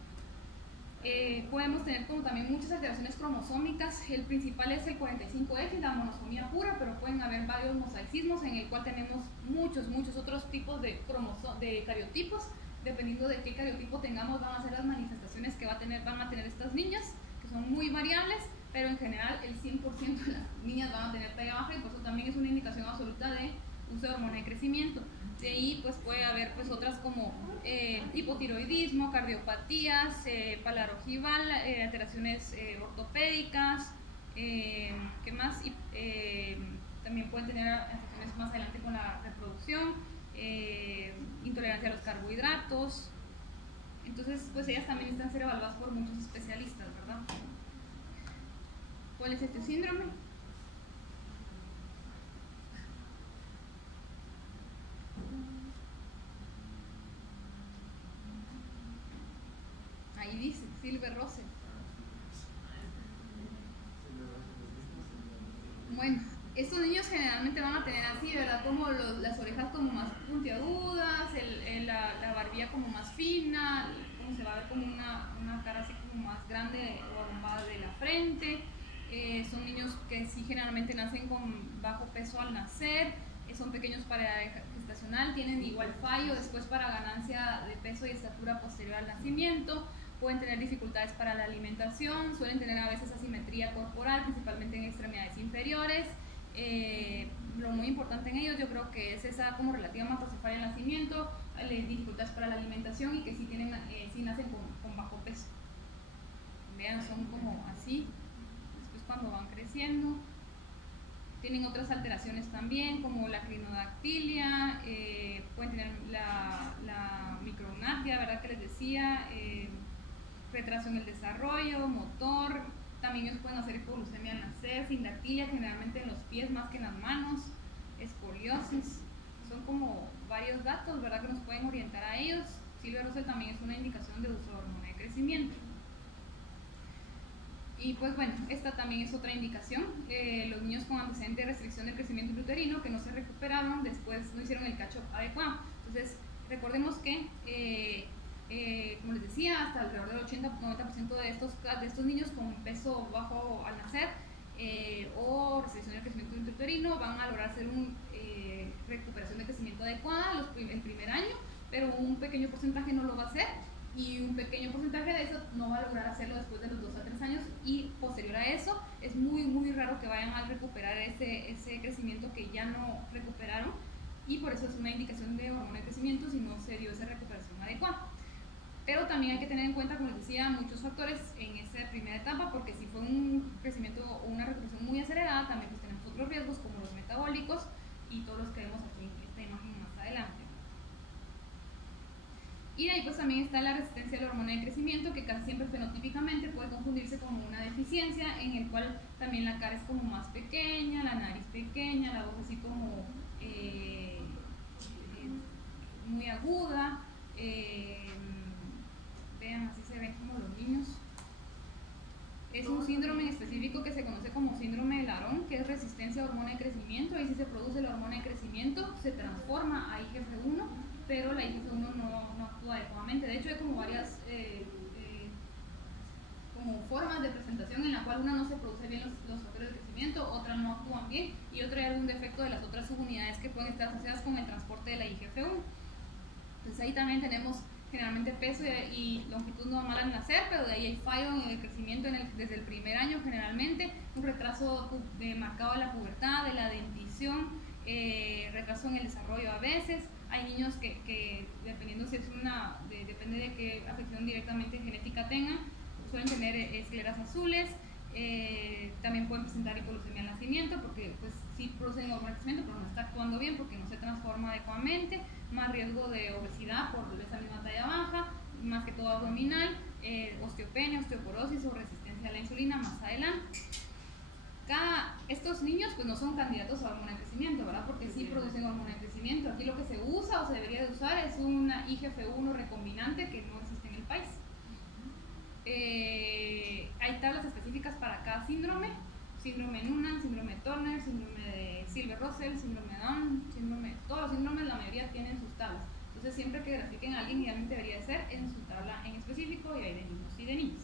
Podemos tener como también muchas alteraciones cromosómicas. El principal es el 45X, la monosomía pura, pero pueden haber varios mosaicismos en el cual tenemos muchos otros tipos de cariotipos. Dependiendo de qué cariotipo tengamos, van a ser las manifestaciones que van a tener estas niñas, que son muy variables, pero en general el 100% de las niñas van a tener talla baja, y por eso también es una indicación absoluta de uso de hormona de crecimiento. De ahí pues puede haber pues otras como hipotiroidismo, cardiopatías, palar ojival, alteraciones ortopédicas, ¿qué más? También pueden tener afecciones más adelante con la reproducción, intolerancia a los carbohidratos. Entonces pues ellas también necesitan ser evaluadas por muchos especialistas, ¿verdad? ¿Cuál es este síndrome? Ahí dice, Silver Russell. Bueno, estos niños generalmente van a tener así, ¿verdad? Como las orejas como más puntiagudas, la barbilla como más fina, como se va a ver como una cara así como más grande o arrumbada de la frente. Son niños que sí generalmente nacen con bajo peso al nacer, son pequeños para edad gestacional, tienen igual fallo después para ganancia de peso y estatura posterior al nacimiento. Pueden tener dificultades para la alimentación, suelen tener a veces asimetría corporal, principalmente en extremidades inferiores. Lo muy importante en ellos yo creo que es esa como relativa macrocefalia al nacimiento, dificultades para la alimentación, y que sí nacen con bajo peso. Vean, son como así, después cuando van creciendo. Tienen otras alteraciones también, como la crinodactilia, pueden tener la micrognatia, ¿verdad? Que les decía, retraso en el desarrollo, motor. También ellos pueden hacer hipoglucemia al nacer, sindactilia, generalmente en los pies más que en las manos, escoliosis. Son como varios datos, ¿verdad?, que nos pueden orientar a ellos. Silver Russell también es una indicación de uso de hormona de crecimiento. Y pues bueno, esta también es otra indicación. Los niños con antecedente de restricción del crecimiento intrauterino que no se recuperaron, después no hicieron el catch-up adecuado. Entonces, recordemos que como les decía, hasta alrededor del 80-90% de estos niños con peso bajo al nacer o restricción del crecimiento intrauterino van a lograr hacer una recuperación de crecimiento adecuada el primer año, pero un pequeño porcentaje no lo va a hacer, y un pequeño porcentaje de eso no va a lograr hacerlo después de los 2 a 3 años, y posterior a eso es muy raro que vayan a recuperar ese crecimiento que ya no recuperaron, y por eso es una indicación de hormona de crecimiento si no se dio esa recuperación adecuada. Pero también hay que tener en cuenta, como les decía, muchos factores en esta primera etapa, porque si fue un crecimiento o una recuperación muy acelerada, también pues tenemos otros riesgos como los metabólicos y todos los que vemos aquí en esta imagen más adelante. Y de ahí pues también está la resistencia a la hormona de crecimiento, que casi siempre fenotípicamente puede confundirse como una deficiencia, en el cual también la cara es como más pequeña, la nariz pequeña, la voz así como muy aguda. Vean, así se ven como los niños. Es un síndrome específico que se conoce como síndrome de Laron, que es resistencia a hormona de crecimiento. Ahí sí se produce la hormona de crecimiento, se transforma a IGF-1, pero la IGF-1 no actúa adecuadamente. De hecho, hay como varias como formas de presentación en la cual una no se produce bien los factores de crecimiento, otras no actúan bien, y otra hay algún defecto de las otras subunidades que pueden estar asociadas con el transporte de la IGF-1. Entonces ahí también tenemos generalmente peso y longitud normal al nacer, pero de ahí hay fallo en el crecimiento desde el primer año generalmente, un retraso marcado de la pubertad, de la dentición, retraso en el desarrollo a veces. Hay niños que dependiendo si es depende de qué afección directamente genética tengan, suelen tener escleras azules. También pueden presentar hipoglucemia al nacimiento, porque pues sí producen hormona de crecimiento, pero no está actuando bien porque no se transforma adecuadamente. Más riesgo de obesidad por esa misma talla baja, más que todo abdominal, osteopenia, osteoporosis o resistencia a la insulina más adelante. Estos niños pues no son candidatos a hormona de crecimiento, ¿verdad? Porque sí producen hormona de crecimiento. Aquí lo que se usa o se debería de usar es una IGF-1 recombinante que no existe en el país. Hay tablas específicas para cada síndrome: síndrome Noonan, síndrome Turner, síndrome de Silver-Russell, síndrome Down, todos los síndromes, la mayoría tienen sus tablas. Entonces siempre que grafiquen a alguien, idealmente debería ser en su tabla en específico, y hay de niños y de niñas.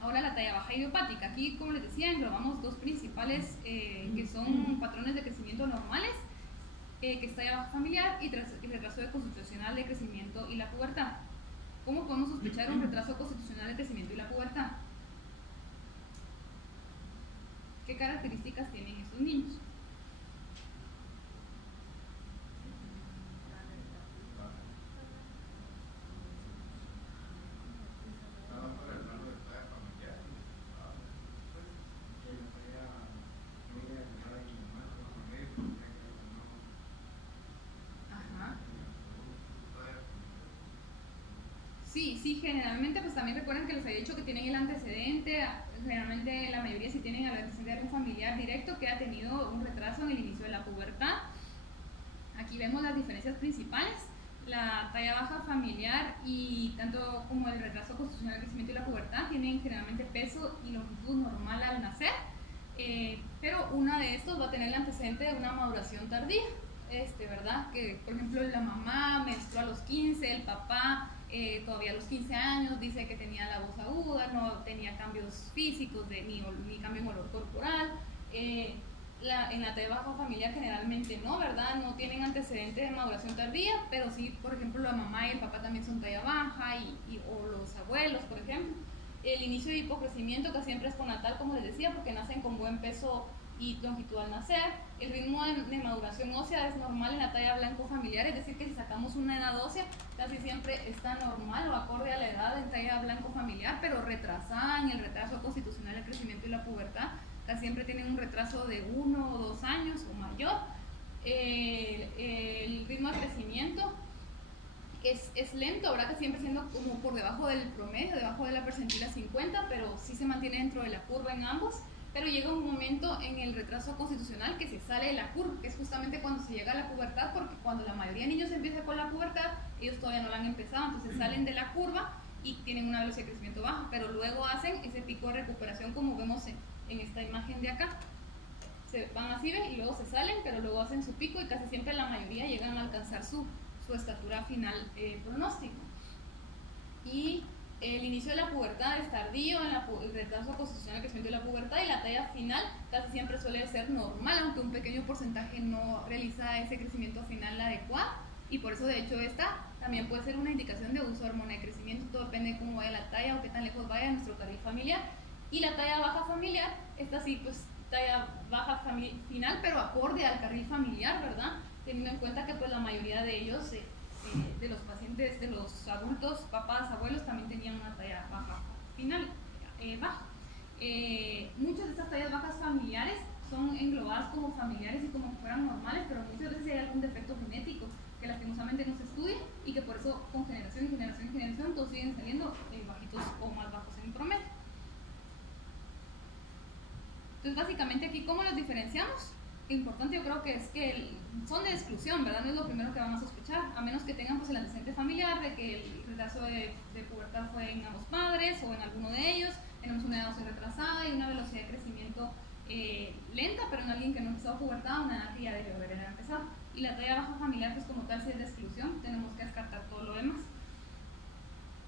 Ahora la talla baja idiopática. Aquí, como les decía, englobamos dos principales que son patrones de crecimiento normales, que es talla baja familiar y retraso constitucional de crecimiento y la pubertad. ¿Cómo podemos sospechar un retraso constitucional de crecimiento y la pubertad? ¿Qué características tienen estos niños? Sí, generalmente pues también recuerden que les había dicho que tienen el antecedente. Generalmente la mayoría, si tienen el antecedente de algún familiar directo que ha tenido un retraso en el inicio de la pubertad. Aquí vemos las diferencias principales. La talla baja familiar y tanto como el retraso constitucional del crecimiento y la pubertad tienen generalmente peso y longitud normal al nacer, pero una de estos va a tener el antecedente de una maduración tardía, ¿verdad? Que por ejemplo la mamá menstruó a los 15, el papá todavía a los 15 años dice que tenía la voz aguda, no tenía cambios físicos ni cambio en olor corporal. En la talla baja familiar generalmente no, ¿verdad? No tienen antecedentes de maduración tardía, pero sí, por ejemplo, la mamá y el papá también son talla baja, o los abuelos, por ejemplo. El inicio de hipocrecimiento, que siempre es postnatal, como les decía, porque nacen con buen peso y longitud al nacer. El ritmo de maduración ósea es normal en la talla blanco familiar, es decir, que si sacamos una edad ósea, casi siempre está normal o acorde a la edad en talla blanco familiar, pero retrasada en el retraso constitucional del crecimiento y la pubertad. Casi siempre tienen un retraso de 1 o 2 años o mayor. El ritmo de crecimiento es lento, ¿verdad? Que siempre siendo como por debajo del promedio, debajo de la percentila 50, pero sí se mantiene dentro de la curva en ambos. Pero llega un momento en el retraso constitucional que se sale de la curva, que es justamente cuando se llega a la pubertad, porque cuando la mayoría de niños empieza con la pubertad, ellos todavía no la han empezado, entonces salen de la curva y tienen una velocidad de crecimiento baja, pero luego hacen ese pico de recuperación como vemos en esta imagen de acá. Se van así, ¿ven? Y luego se salen, pero luego hacen su pico y casi siempre la mayoría llegan a alcanzar su estatura final pronóstico. Y el inicio de la pubertad es tardío, el retraso constitucional del crecimiento de la pubertad, y la talla final casi siempre suele ser normal, aunque un pequeño porcentaje no realiza ese crecimiento final adecuado, y por eso de hecho esta también puede ser una indicación de uso de hormona de crecimiento. Todo depende de cómo vaya la talla o qué tan lejos vaya nuestro carril familiar. Y la talla baja familiar, esta sí, pues talla baja final, pero acorde al carril familiar, ¿verdad? Teniendo en cuenta que pues la mayoría de ellos, de los pacientes, de los adultos, papás, abuelos, también tenían una talla baja final, baja. Muchas de estas tallas bajas familiares son englobadas como familiares y como que fueran normales, pero muchas veces hay algún defecto genético que lastimosamente no se estudia y que por eso con generación y generación y generación todos siguen saliendo bajitos o más bajos en promedio. Entonces básicamente aquí, ¿cómo los diferenciamos? Lo importante yo creo que es que son de exclusión, ¿verdad? No es lo primero que van a sospechar, a menos que tengan pues el antecedente familiar de que el retraso de pubertad fue en ambos padres o en alguno de ellos. Tenemos una edad retrasada y una velocidad de crecimiento lenta, pero en alguien que no ha empezado pubertad, una edad que ya debió haber empezado. Y la talla baja familiar pues como tal sí es de exclusión, tenemos que descartar todo lo demás.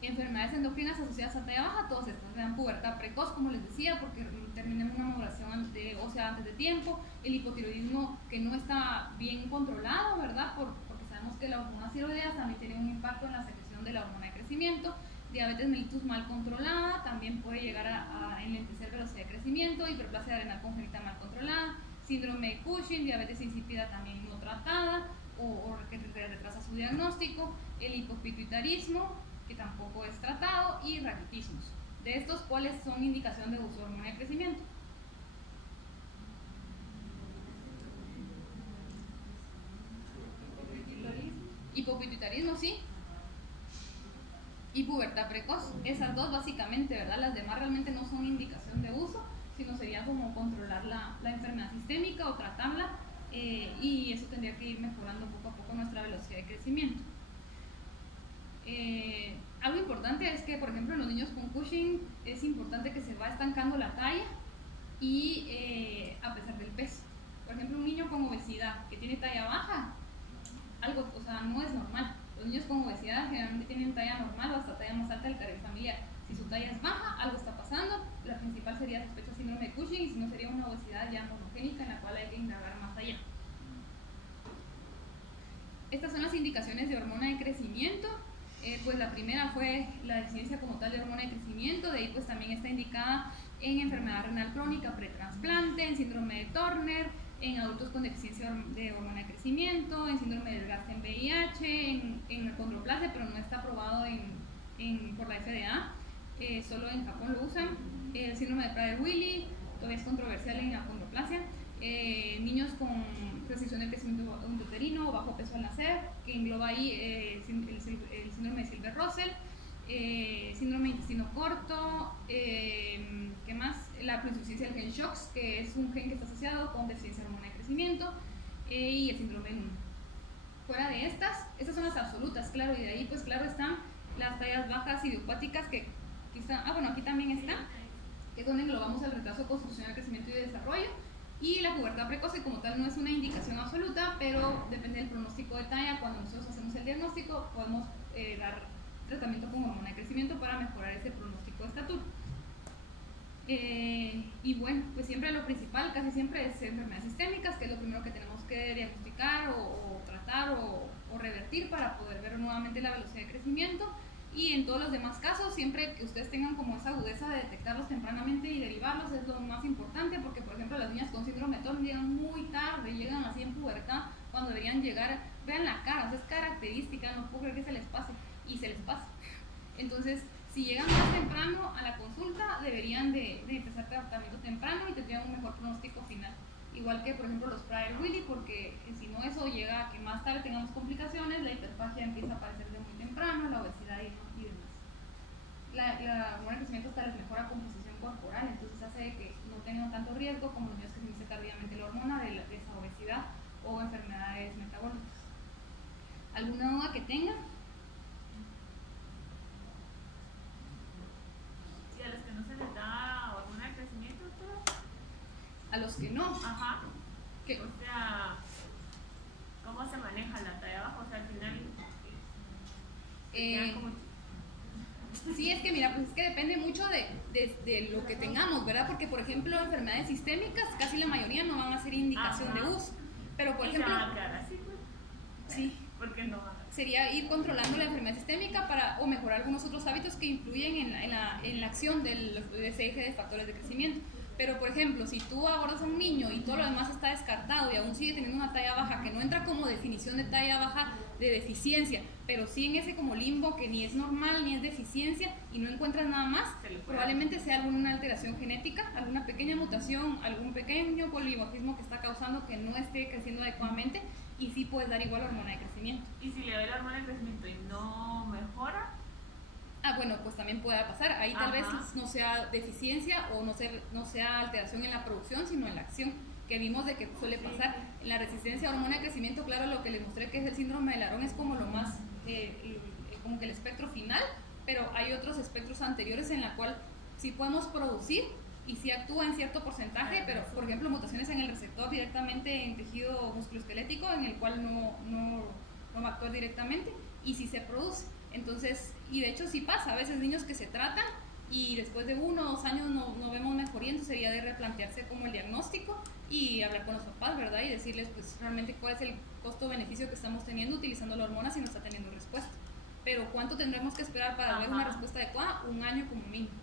Enfermedades endocrinas asociadas a talla baja, todas estas dan pubertad precoz, como les decía, porque terminan una maduración ósea antes de tiempo. El hipotiroidismo que no está bien controlado, ¿verdad? Porque sabemos que la hormona tiroidea también tiene un impacto en la secreción de la hormona de crecimiento. Diabetes mellitus mal controlada también puede llegar a enlentecer velocidad de crecimiento. Hiperplasia adrenal congénita mal controlada. Síndrome de Cushing, diabetes insípida también no tratada o que retrasa su diagnóstico. El hipopituitarismo, que tampoco es tratado, y raquitismos. De estos, ¿cuáles son indicación de uso de hormona de crecimiento? Hipopituitarismo, sí. Y pubertad precoz. Esas dos básicamente, ¿verdad? Las demás realmente no son indicación de uso, sino sería como controlar la enfermedad sistémica o tratarla, y eso tendría que ir mejorando poco a poco nuestra velocidad de crecimiento. algo importante es que, por ejemplo, en los niños con Cushing es importante que se va estancando la talla y a pesar del peso. Por ejemplo, un niño con obesidad que tiene talla baja, algo, o sea, no es normal. Los niños con obesidad generalmente tienen talla normal o hasta talla más alta del carril familiar. Si su talla es baja, algo está pasando. La principal sería sospecha de síndrome de Cushing, y si no sería una obesidad ya monogénica en la cual hay que indagar más allá. Estas son las indicaciones de hormona de crecimiento. Pues la primera fue la deficiencia como tal de hormona de crecimiento, de ahí pues también está indicada en enfermedad renal crónica pretrasplante, en síndrome de Turner, en adultos con deficiencia de hormona de crecimiento, en síndrome de desgaste en VIH, en acondroplasia, pero no está aprobado por la FDA, solo en Japón lo usan. El síndrome de Prader-Willi todavía es controversial en acondroplasia. Niños con restricción del crecimiento uterino o bajo peso al nacer, que engloba ahí el síndrome de Silver-Russell, síndrome de intestino corto, ¿qué más? La insuficiencia del gen SHOX, que es un gen que está asociado con deficiencia de hormona de crecimiento, y el síndrome de Null. Fuera de estas son las absolutas, claro, y de ahí pues claro están las tallas bajas idiopáticas que aquí están, aquí también está, que es donde englobamos el retraso constitucional, crecimiento y desarrollo. Y la pubertad precoz, como tal, no es una indicación absoluta, pero depende del pronóstico de talla. Cuando nosotros hacemos el diagnóstico, podemos dar tratamiento con hormona de crecimiento para mejorar ese pronóstico de estatura. Y bueno, pues siempre lo principal, casi siempre, es enfermedades sistémicas, que es lo primero que tenemos que diagnosticar o tratar o revertir para poder ver nuevamente la velocidad de crecimiento. Y en todos los demás casos, siempre que ustedes tengan como esa agudeza de detectarlos tempranamente y derivarlos es lo más importante, porque por ejemplo las niñas con síndrome de Turner llegan muy tarde, llegan así en pubertad, cuando deberían llegar, vean la cara, o sea, es característica, no puedo creer que se les pase, y se les pasa. Entonces, si llegan más temprano a la consulta, deberían de empezar tratamiento temprano y tendrían un mejor pronóstico final. Igual que por ejemplo los Prader-Willi, porque si no eso llega a que más tarde tengamos complicaciones, la hiperfagia empieza a aparecer de muy temprano, la obesidad y demás. La hormona de crecimiento hasta les mejora composición corporal, entonces hace que no tengan tanto riesgo como los niños que se inicia tardíamente la hormona de esa obesidad o enfermedades metabólicas. ¿Alguna duda que tengan? ¿Y a los que no se les da hormona de crecimiento, todo? A los que no. Ajá. ¿Qué? O sea, ¿cómo se maneja la talla baja? O sea, al final... Sí, es que mira, pues es que depende mucho de lo que tengamos, ¿verdad? Porque por ejemplo enfermedades sistémicas, casi la mayoría no van a ser indicación de uso. Pero por ejemplo... así, pues. Sí. ¿Por qué no? Sería ir controlando la enfermedad sistémica o mejorar algunos otros hábitos que influyen en la acción de ese eje de factores de crecimiento. Pero, por ejemplo, si tú abordas a un niño y todo lo demás está descartado y aún sigue teniendo una talla baja, que no entra como definición de talla baja de deficiencia, pero sí en ese como limbo que ni es normal ni es deficiencia y no encuentras nada más, probablemente sea alguna alteración genética, alguna pequeña mutación, algún pequeño polimorfismo que está causando que no esté creciendo adecuadamente, y sí puedes dar igual hormona de crecimiento. ¿Y si le doy la hormona de crecimiento y no mejora? Bueno, pues también puede pasar. Ahí tal vez no sea deficiencia o no sea alteración en la producción, sino en la acción, que vimos de que suele pasar. En la resistencia a hormona de crecimiento, claro, lo que les mostré que es el síndrome de Laron es como lo más, como que el espectro final, pero hay otros espectros anteriores en la cual sí podemos producir y sí actúa en cierto porcentaje, pero por ejemplo mutaciones en el receptor directamente en tejido musculoesquelético, en el cual no va a actuar directamente, y sí se produce. Entonces, y de hecho sí pasa, a veces niños que se tratan y después de 1 o 2 años no vemos mejoría, entonces sería de replantearse como el diagnóstico y hablar con los papás, ¿verdad? Y decirles pues realmente cuál es el costo-beneficio que estamos teniendo utilizando la hormona si no está teniendo respuesta. Pero ¿cuánto tendremos que esperar para ver una respuesta adecuada? 1 año como mínimo.